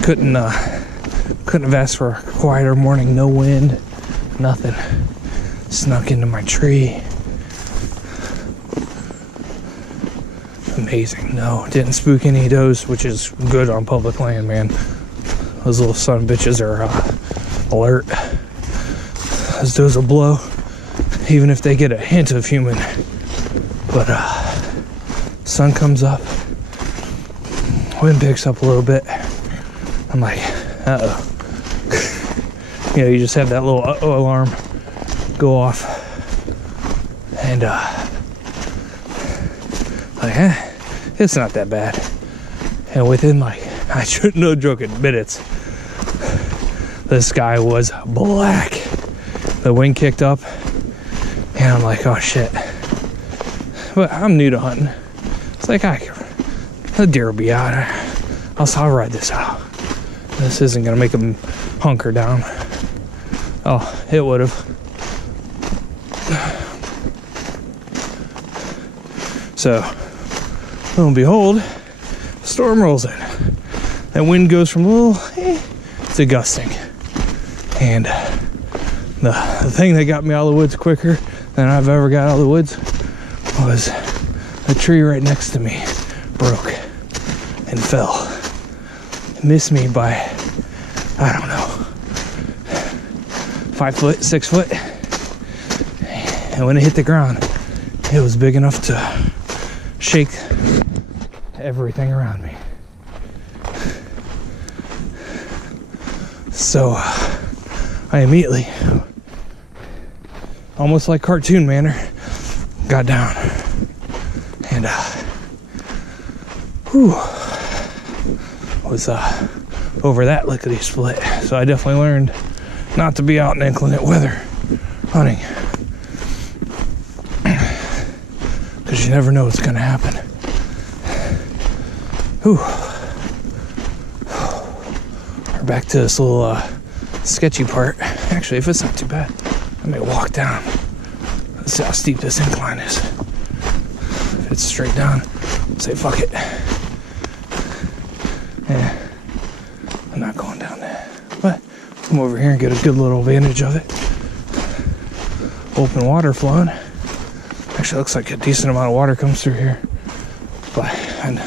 couldn't Couldn't have asked for a quieter morning. No wind, nothing. Snuck into my tree. Amazing. No, didn't spook any does, which is good on public land, man. Those little son of bitches are alert. Those does will blow, even if they get a hint of human. But sun comes up, wind picks up a little bit. I'm like, uh-oh. You know, you just have that little uh-oh alarm go off. And like, it's not that bad. And within like, I should no joking, minutes, the sky was black. The wind kicked up, and I'm like, oh shit. But I'm new to hunting. It's like, the deer will be out. I'll ride this out. This isn't gonna make them hunker down. Oh, it would have. So, lo and behold, storm rolls in. That wind goes from a little to gusting. And the thing that got me out of the woods quicker than I've ever got out of the woods was the tree right next to me broke and fell. It missed me by, I don't know, 5 foot, 6 foot. And when it hit the ground, it was big enough to shake everything around me. So I immediately, almost like cartoon manner, got down and was over that lickety split. So I definitely learned not to be out in inclement weather hunting, because you never know what's going to happen. Whew. We're back to this little sketchy part. Actually, if it's not too bad, I may walk down. Let's see how steep this incline is. If it's straight down, I'll say fuck it. Yeah, I'm not going down there. But come over here and get a good little vantage of it. Open water flowing. Actually, looks like a decent amount of water comes through here. But and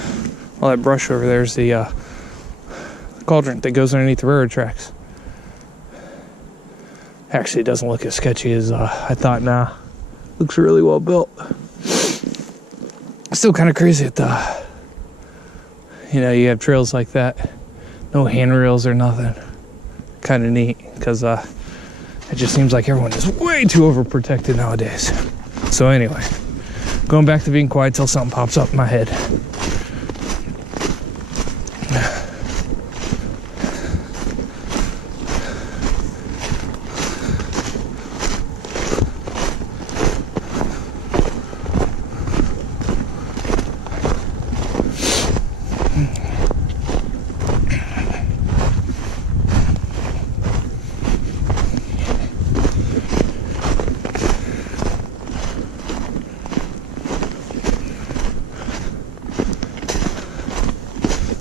all that brush over there is the cauldron that goes underneath the railroad tracks. Actually, it doesn't look as sketchy as I thought now. Looks really well built. Still kind of crazy at you know, you have trails like that. No handrails or nothing. Kind of neat, because it just seems like everyone is way too overprotected nowadays. So anyway, going back to being quiet till something pops up in my head.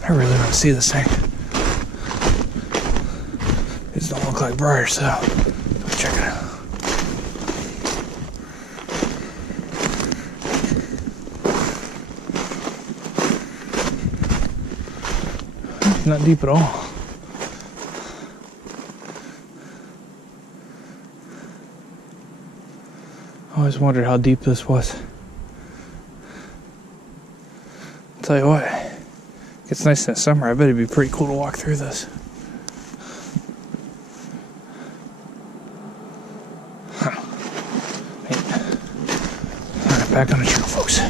I really want to see this thing. These don't look like briars, so let's check it out. Not deep at all. I always wondered how deep this was. I'll tell you what. It's nice in the summer. I bet it'd be pretty cool to walk through this. Huh. All right, back on the trail, folks.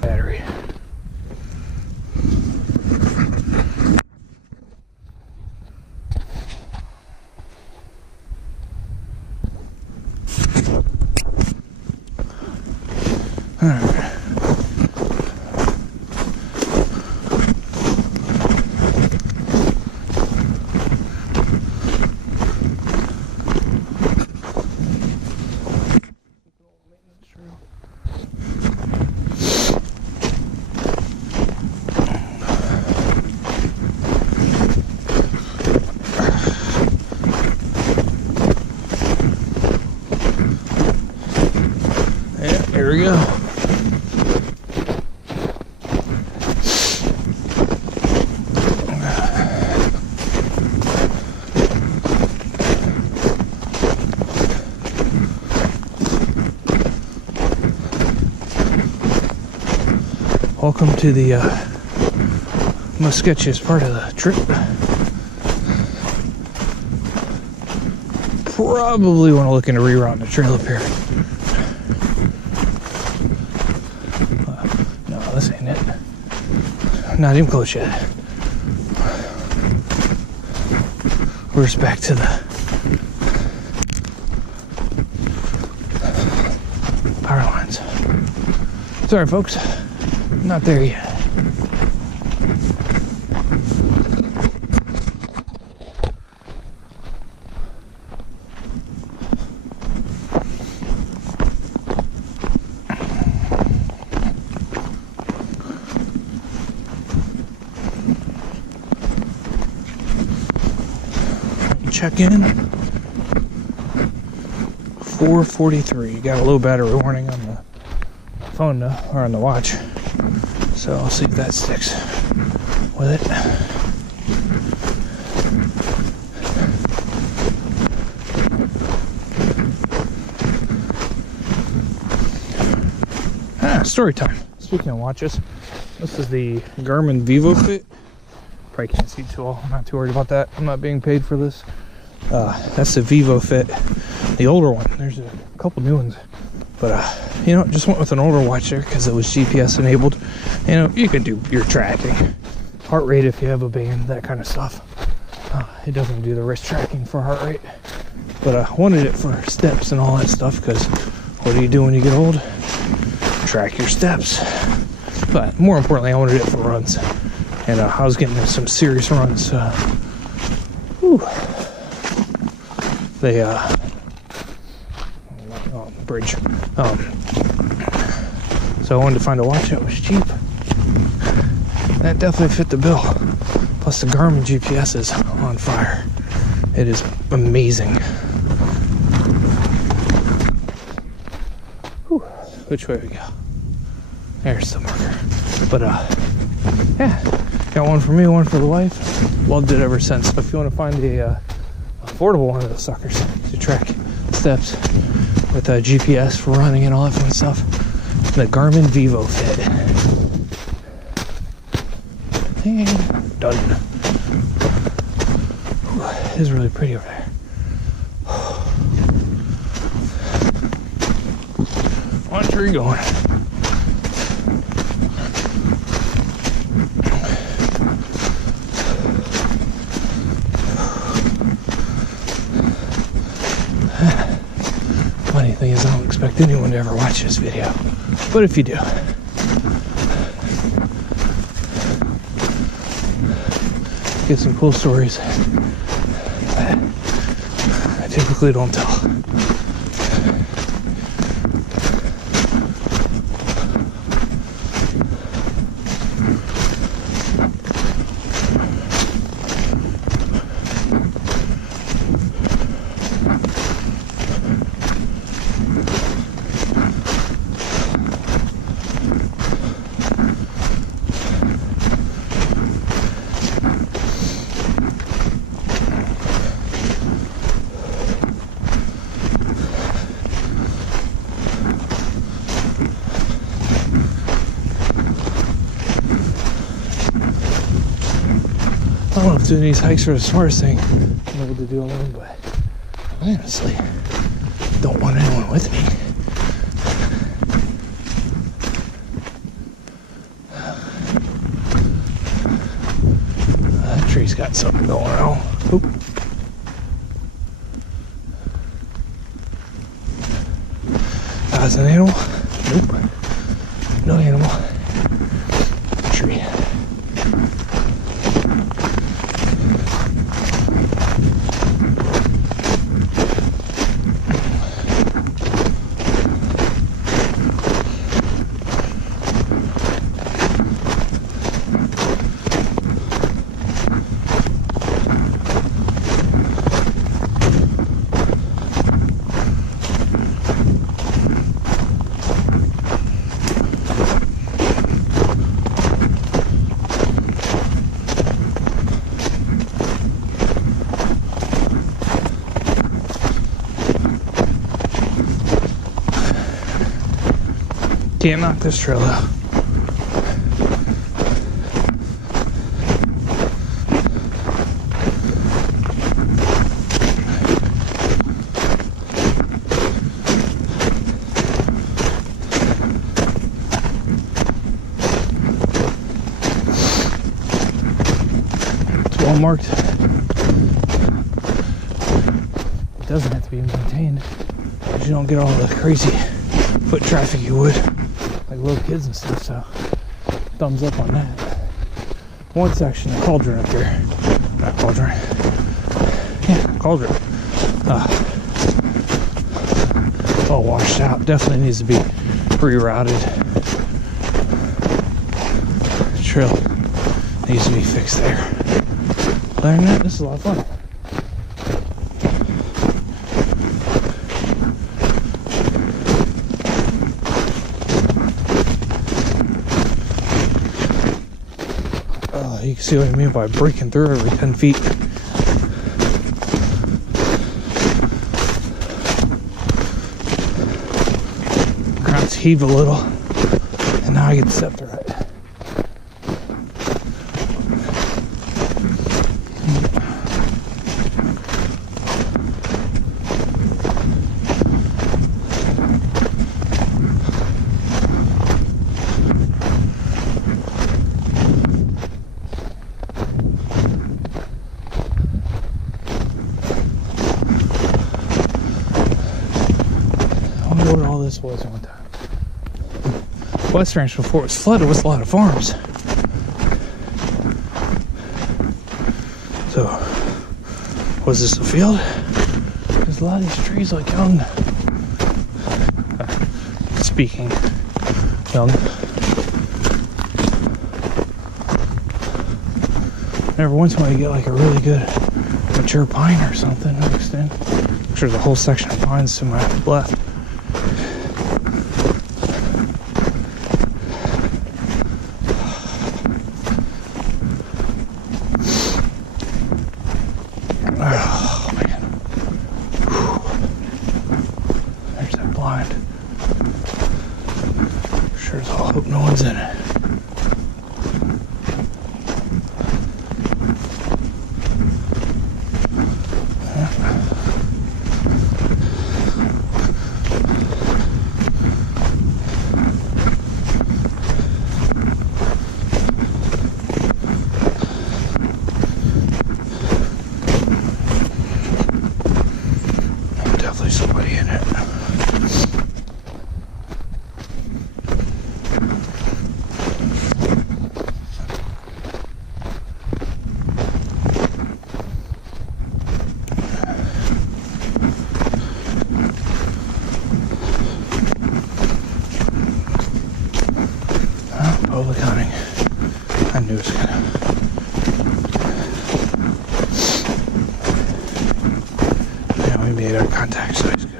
Battery. we go. Welcome to the most sketchiest part of the trip. Probably want to look into rerouting the trail up here. No, this ain't it. Not even close yet. We're just back to the power lines. Sorry, folks. Not there yet. Check in. 4:43. Got a low battery warning on the phone now, or on the watch. So I'll see if that sticks with it. Story time. Speaking of watches, this is the Garmin Vivo Fit. Probably can't see too well. I'm not too worried about that. I'm not being paid for this. That's the Vivo Fit, the older one. There's a couple new ones, but you know, just went with an older watch there because it was GPS enabled. You know, you can do your tracking, heart rate if you have a band, that kind of stuff. It doesn't do the wrist tracking for heart rate, but I wanted it for steps and all that stuff because what do you do when you get old? Track your steps. But more importantly, I wanted it for runs, and I was getting some serious runs. They bridge. So I wanted to find a watch that was cheap. That definitely fit the bill. Plus the Garmin GPS is on fire. It is amazing. Whew. Which way we go? There's the marker. But yeah, got one for me, one for the wife. Loved it ever since. So if you want to find a affordable one of those suckers to track steps with GPS for running and all that fun stuff, the Garmin Vivo Fit. And done. Whew, it is really pretty over there. One tree going. Funny thing is, I don't expect anyone to ever watch this video, but if you do, get some cool stories that I typically don't tell. I don't know if doing these hikes are the smartest thing I'm able to do alone, but I honestly don't want anyone with me. That tree's got something going on. Oop. That's an animal? Nope. No animal. Tree. Can't knock this trail out. It's well marked. It doesn't have to be maintained, because you don't get all the crazy foot traffic you would, like little kids and stuff. So thumbs up on that. One section of cauldron up here, not cauldron, yeah, cauldron, all washed out. Definitely needs to be rerouted. Trail needs to be fixed there. Other than that, this is a lot of fun. You can see what I mean by breaking through every 10 feet. Ground's heaved a little, and now I get the scepter right. What all this was one time. West Ranch before it was flooded was a lot of farms. So, was this a field? There's a lot of these trees like young. Speaking young. Every once in a while you get like a really good mature pine or something mixed in. I'm sure there's a whole section of pines to my left. Oh man. Whew. There's that blind. Sure as all hope no one's in it. Definitely somebody in it. Public hunting. I knew it was gonna. Yeah, we made our contact, so it's good.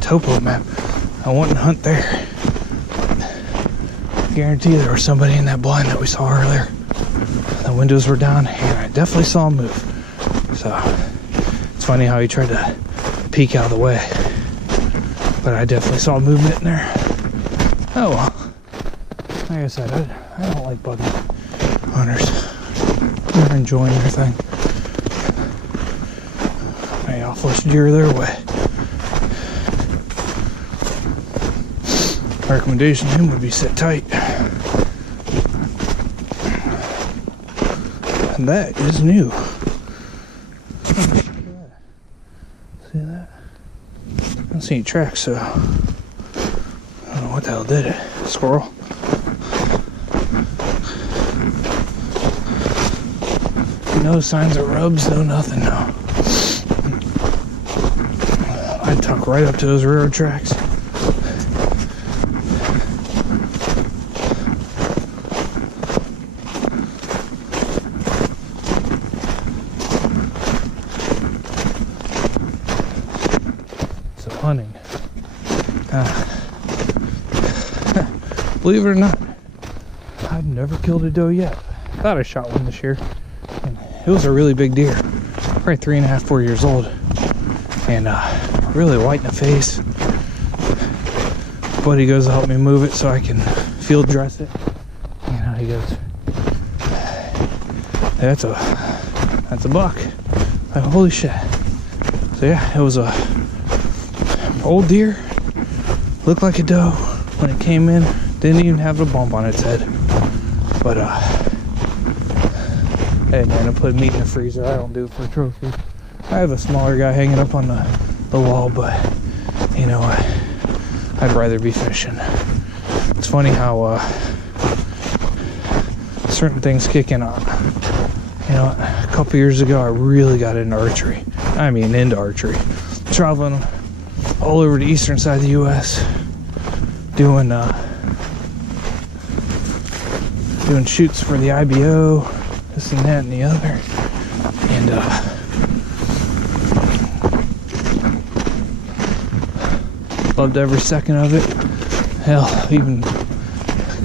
topo map. I wouldn't hunt there. I guarantee there was somebody in that blind that we saw earlier. The windows were down, and I definitely saw him move. So it's funny how he tried to peek out of the way, but I definitely saw movement in there. Oh well. Like I said, I don't like buggy hunters. They're enjoying their thing. Maybe I'll flush deer their way. Recommendation to him would be sit tight. And that is new. See that? I don't see any tracks, so I don't know what the hell did it. Squirrel. No signs of rubs, no nothing, no. I'd tuck right up to those railroad tracks. So hunting. Believe it or not, I've never killed a doe yet. Thought I shot one this year. It was a really big deer, probably 3.5, 4 years old, and really white in the face. Buddy goes to help me move it so I can field dress it. You know, he goes, that's a buck. Like, holy shit. So yeah, it was a old deer, looked like a doe when it came in, didn't even have a bump on its head, but hey man, I put meat in the freezer. I don't do it for a trophy. I have a smaller guy hanging up on the wall, but you know, I'd rather be fishing. It's funny how certain things kick in on. You know, a couple years ago, I really got into archery. I mean, into archery. Traveling all over the eastern side of the U.S. doing shoots for the IBO. This and that and the other, and loved every second of it. Hell, even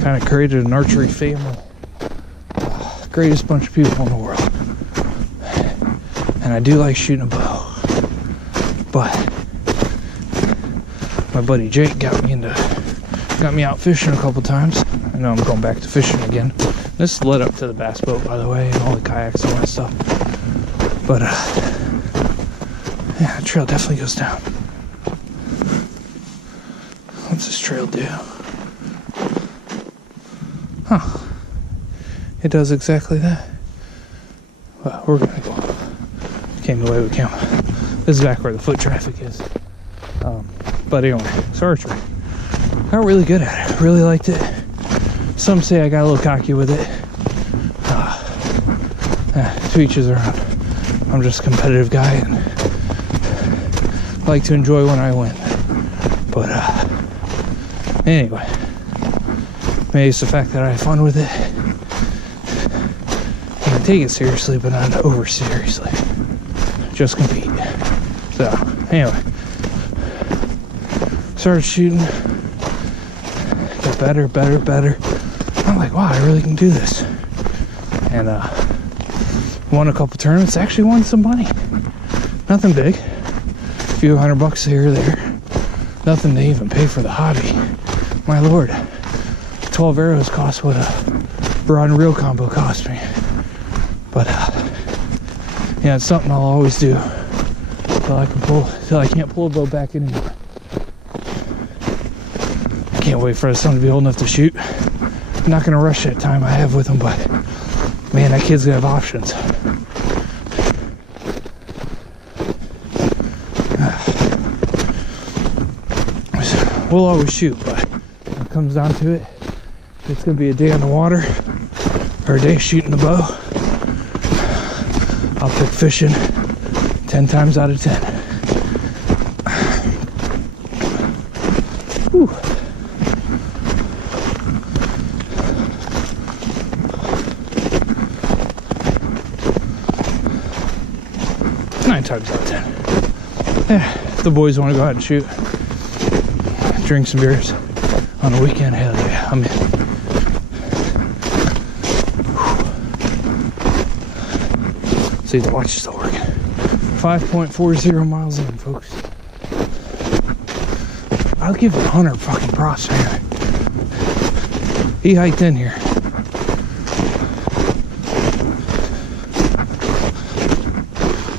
kind of created an archery family. Greatest bunch of people in the world. And I do like shooting a bow, but my buddy Jake got me out fishing a couple times. I know I'm going back to fishing again. This led up to the bass boat, by the way, and all the kayaks and all that stuff. But, yeah, the trail definitely goes down. What's this trail do? Huh. It does exactly that. Well, we're gonna go. Came the way we came. This is back where the foot traffic is. But anyway, it's archery. Got really good at it. Really liked it. Some say I got a little cocky with it. To each his own. I'm just a competitive guy and like to enjoy when I win. But anyway, maybe it's the fact that I have fun with it. I take it seriously, but not over seriously. Just compete. So anyway, started shooting. Got better. I'm like, wow, I really can do this. And won a couple tournaments. Actually won some money. Nothing big. A few $100 here or there. Nothing to even pay for the hobby. My lord. 12 arrows cost what a rod and reel combo cost me. But yeah, it's something I'll always do till I can't pull a bow back anymore. I can't wait for the sun to be old enough to shoot. I'm not gonna rush that time I have with him, but man, that kid's gonna have options. We'll always shoot, but when it comes down to it, it's gonna be a day on the water or a day shooting the bow. I'll pick fishing 10 times out of 10. Whew. Nine times out of 10. Yeah, if the boys want to go out and shoot, drink some beers on a weekend, hell yeah, I'm in. See, the watch is still working. 5.40 miles in, folks. I'll give it 100 fucking props, man. He hiked in here.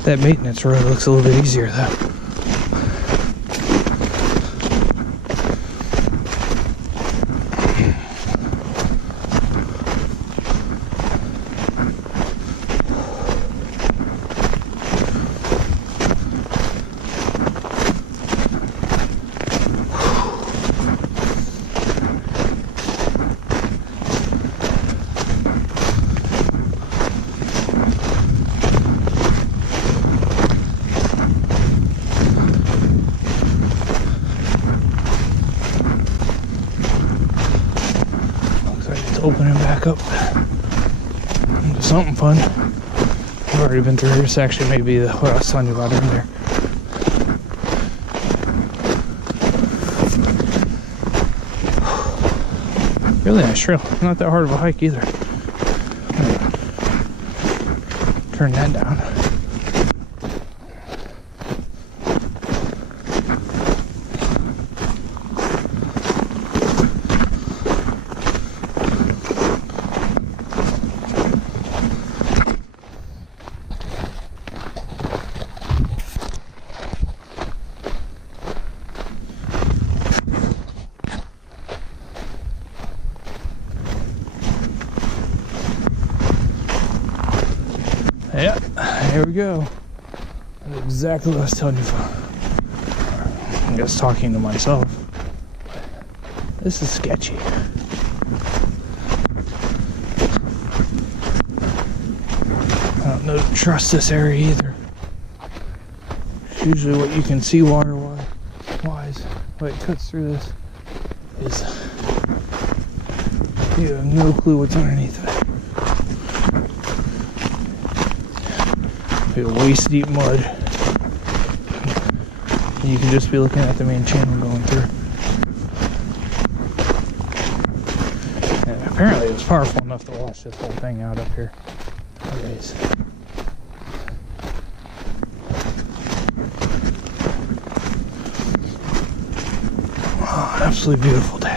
That maintenance road looks a little bit easier though. Opening back up into something fun. I've already been through here. This actually may be what I was telling you about earlier. Really nice trail. Not that hard of a hike either. Turn that down. Yeah, here we go. That's exactly what I was telling you about. I'm just talking to myself. This is sketchy. I don't know to trust this area either. It's usually what you can see water-wise. What it cuts through this is you have no clue what's underneath of it. Waist deep mud. And you can just be looking at the main channel going through. And apparently it was powerful enough to wash this whole thing out up here. Anyways. Oh, absolutely beautiful day.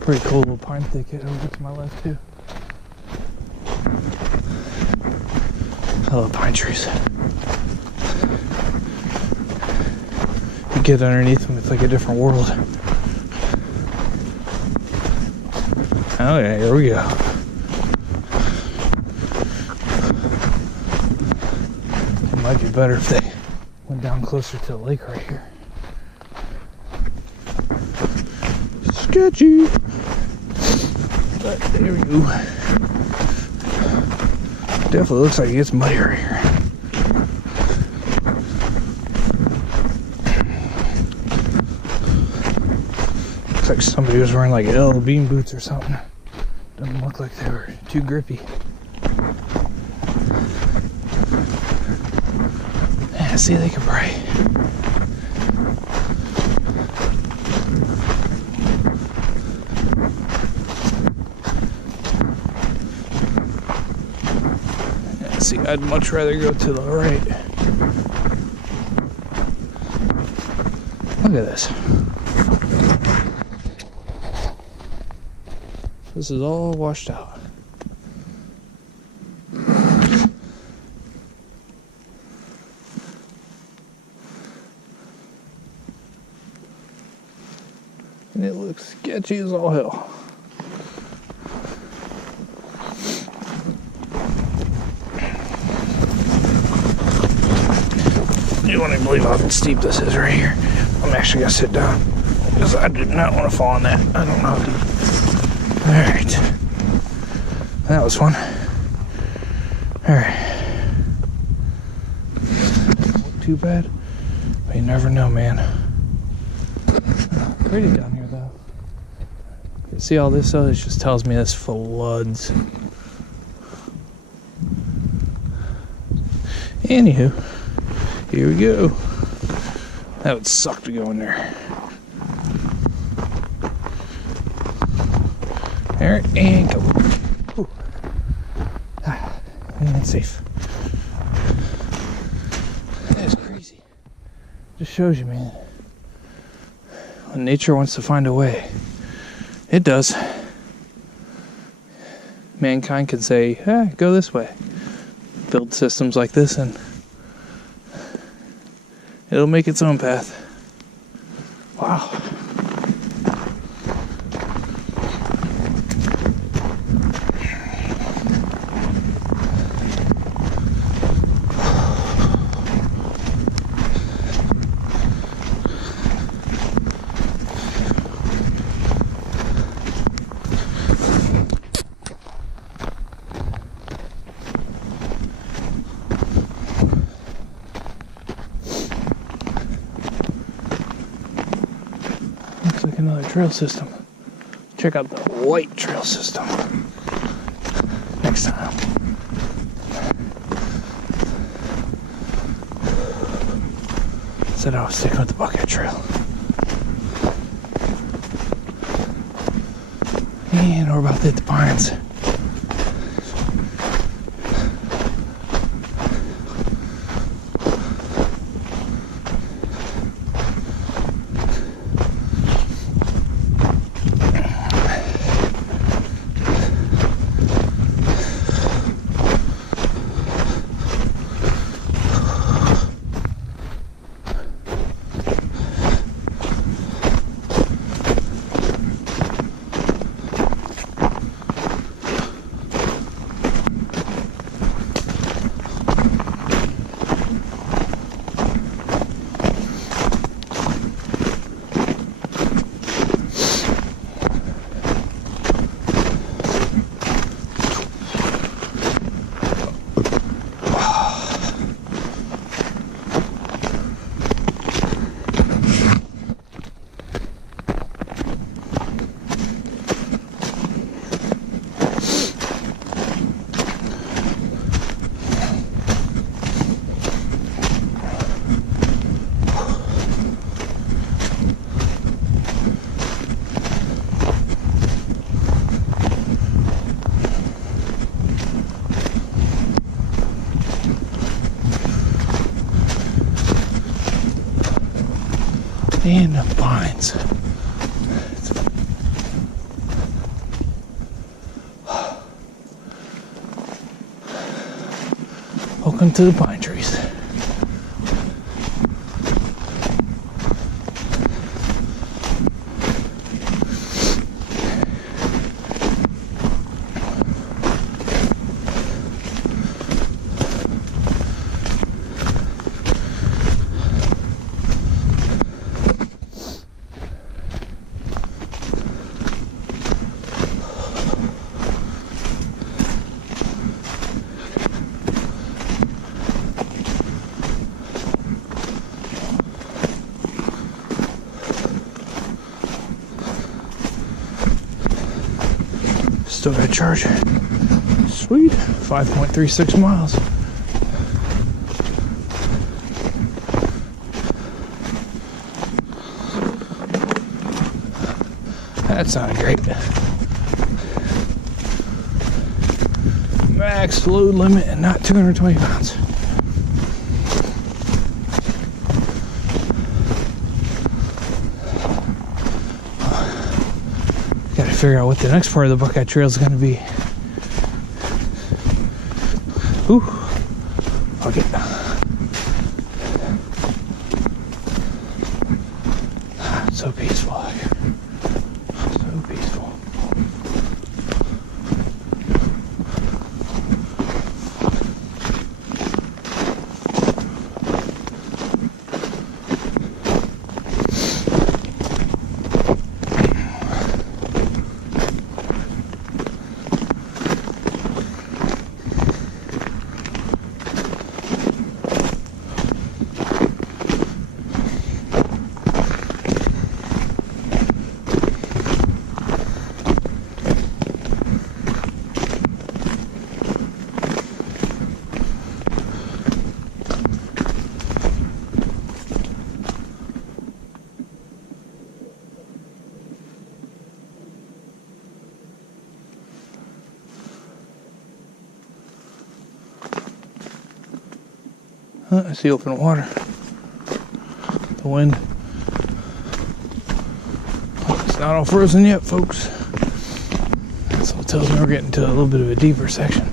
Pretty cool little pine thicket over to my left too. I love pine trees. You get underneath them, it's like a different world. Oh yeah, here we go. It might be better if they went down closer to the lake right here. Sketchy. But there we go. Definitely looks like it gets muddier here. Looks like somebody was wearing like L bean boots or something. Doesn't look like they were too grippy. Yeah, see, they could pray. See, I'd much rather go to the right. Look at this. This is all washed out. And it looks sketchy as all hell. You won't even believe how steep this is right here. I'm actually gonna sit down because I do not want to fall on that. I don't know how deep. Alright. That was fun. Alright. too bad. But you never know, man. Pretty down here, though. You see all this, though? It just tells me this floods. Anywho, here we go. That would suck to go in there. Alright, and go. Whew. And safe. That is crazy. Just shows you, man. When nature wants to find a way, it does. Mankind can say, go this way. Build systems like this and it'll make its own path. Wow. Looks like another trail system. Check out the white trail system next time. Said I was sticking with the Buckeye Trail. And we're about to hit the pines. And the pines. Welcome to the pine trees. Still got a charge. Sweet. 5.36 miles. That sounded great. Max load limit and not 220 pounds. Figure out what the next part of the Buckeye Trail is going to be. Ooh, okay. So peaceful out here. So peaceful. I see open water. The wind. It's not all frozen yet, folks. So it tells me we're getting to a little bit of a deeper section.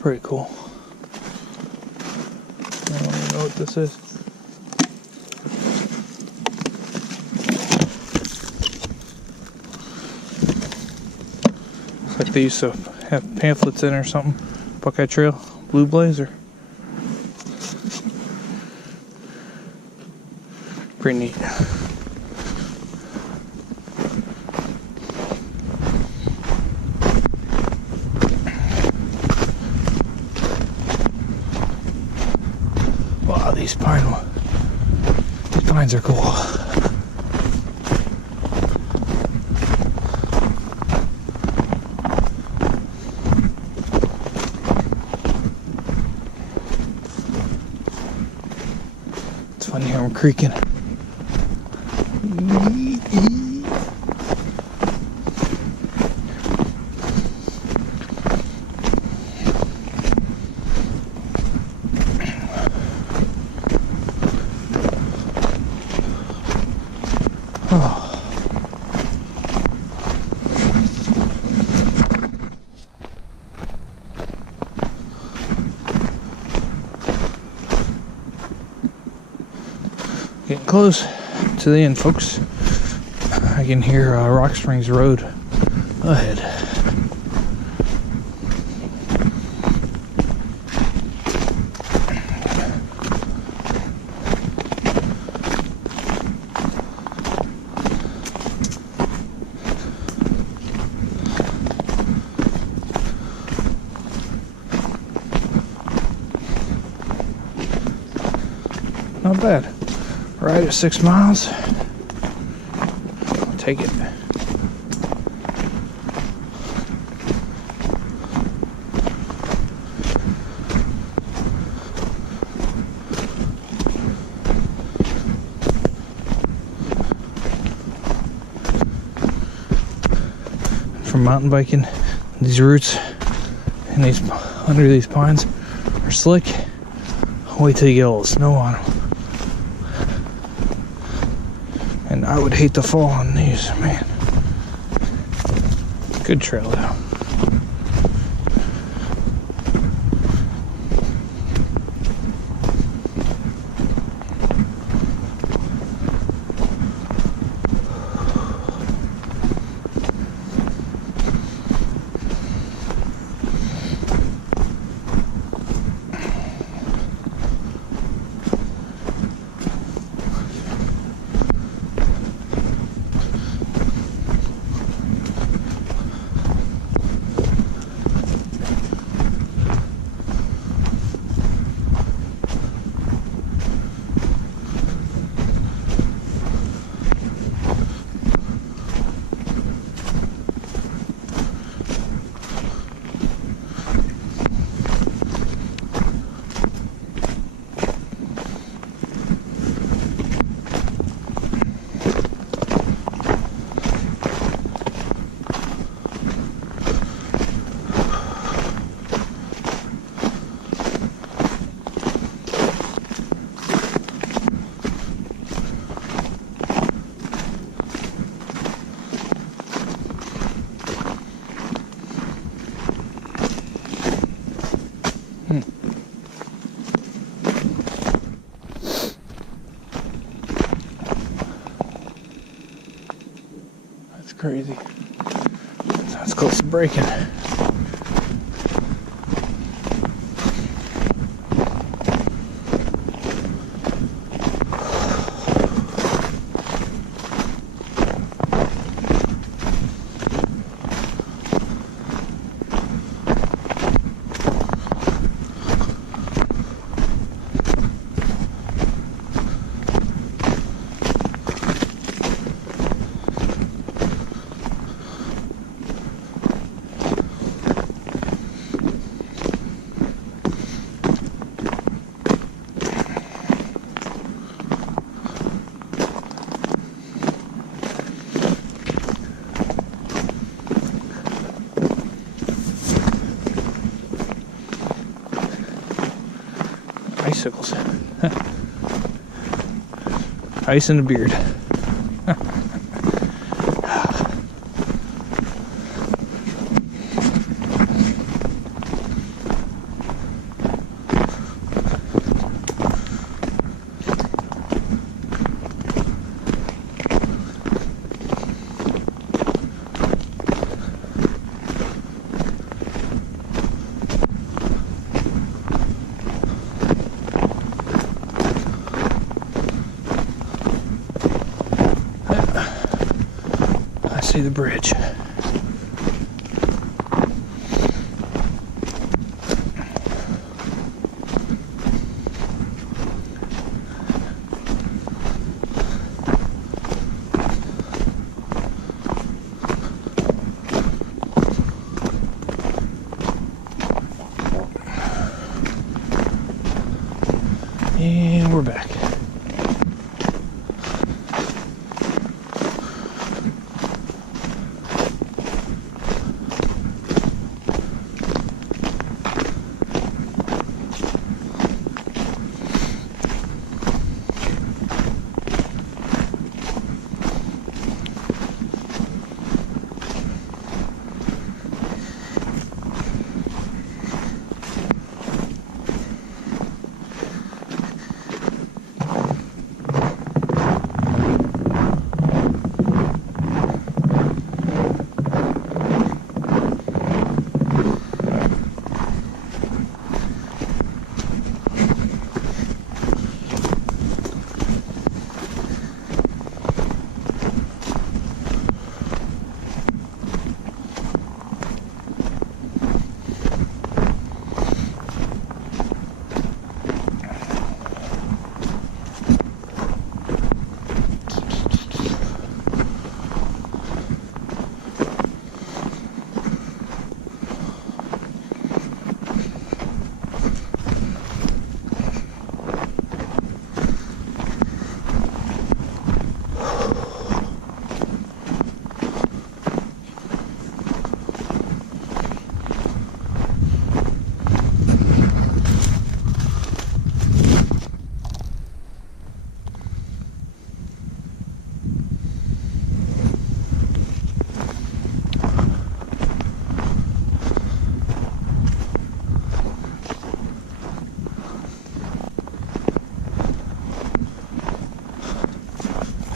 Pretty cool. I don't even know what this is. Looks like they used to have pamphlets in or something. Buckeye Trail, Blue Blazer. Pretty neat. Wow, these pines are cool. It's funny how I'm creaking. Getting close to the end, folks. I can hear Rock Springs Road ahead. Not bad. Right at 6 miles. I'll take it. From mountain biking, these roots and these under these pines are slick. Wait till you get a little snow on them. And I would hate to fall on these, man. Good trail though. That's crazy. That's close to breaking. icicles. Ice in the beard. See the bridge. And we're back.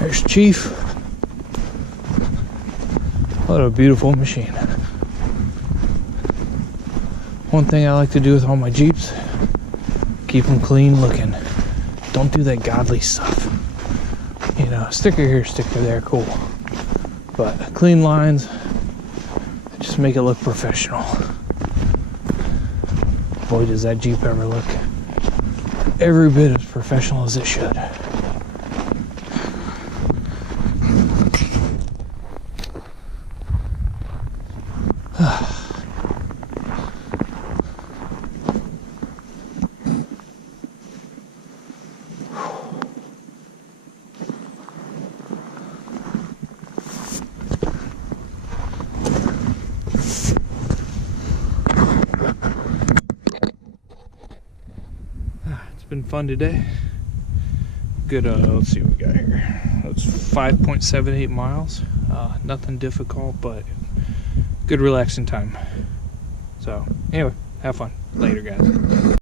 There's Chief. What a beautiful machine. One thing I like to do with all my Jeeps, keep them clean looking. Don't do that godly stuff. You know, sticker here, sticker there, cool. But clean lines, just make it look professional. Boy, does that Jeep ever look every bit as professional as it should. It's been fun today. Good, let's see what we got here. It's 5.78 miles. Nothing difficult, but good relaxing time. So anyway, have fun. Later, guys.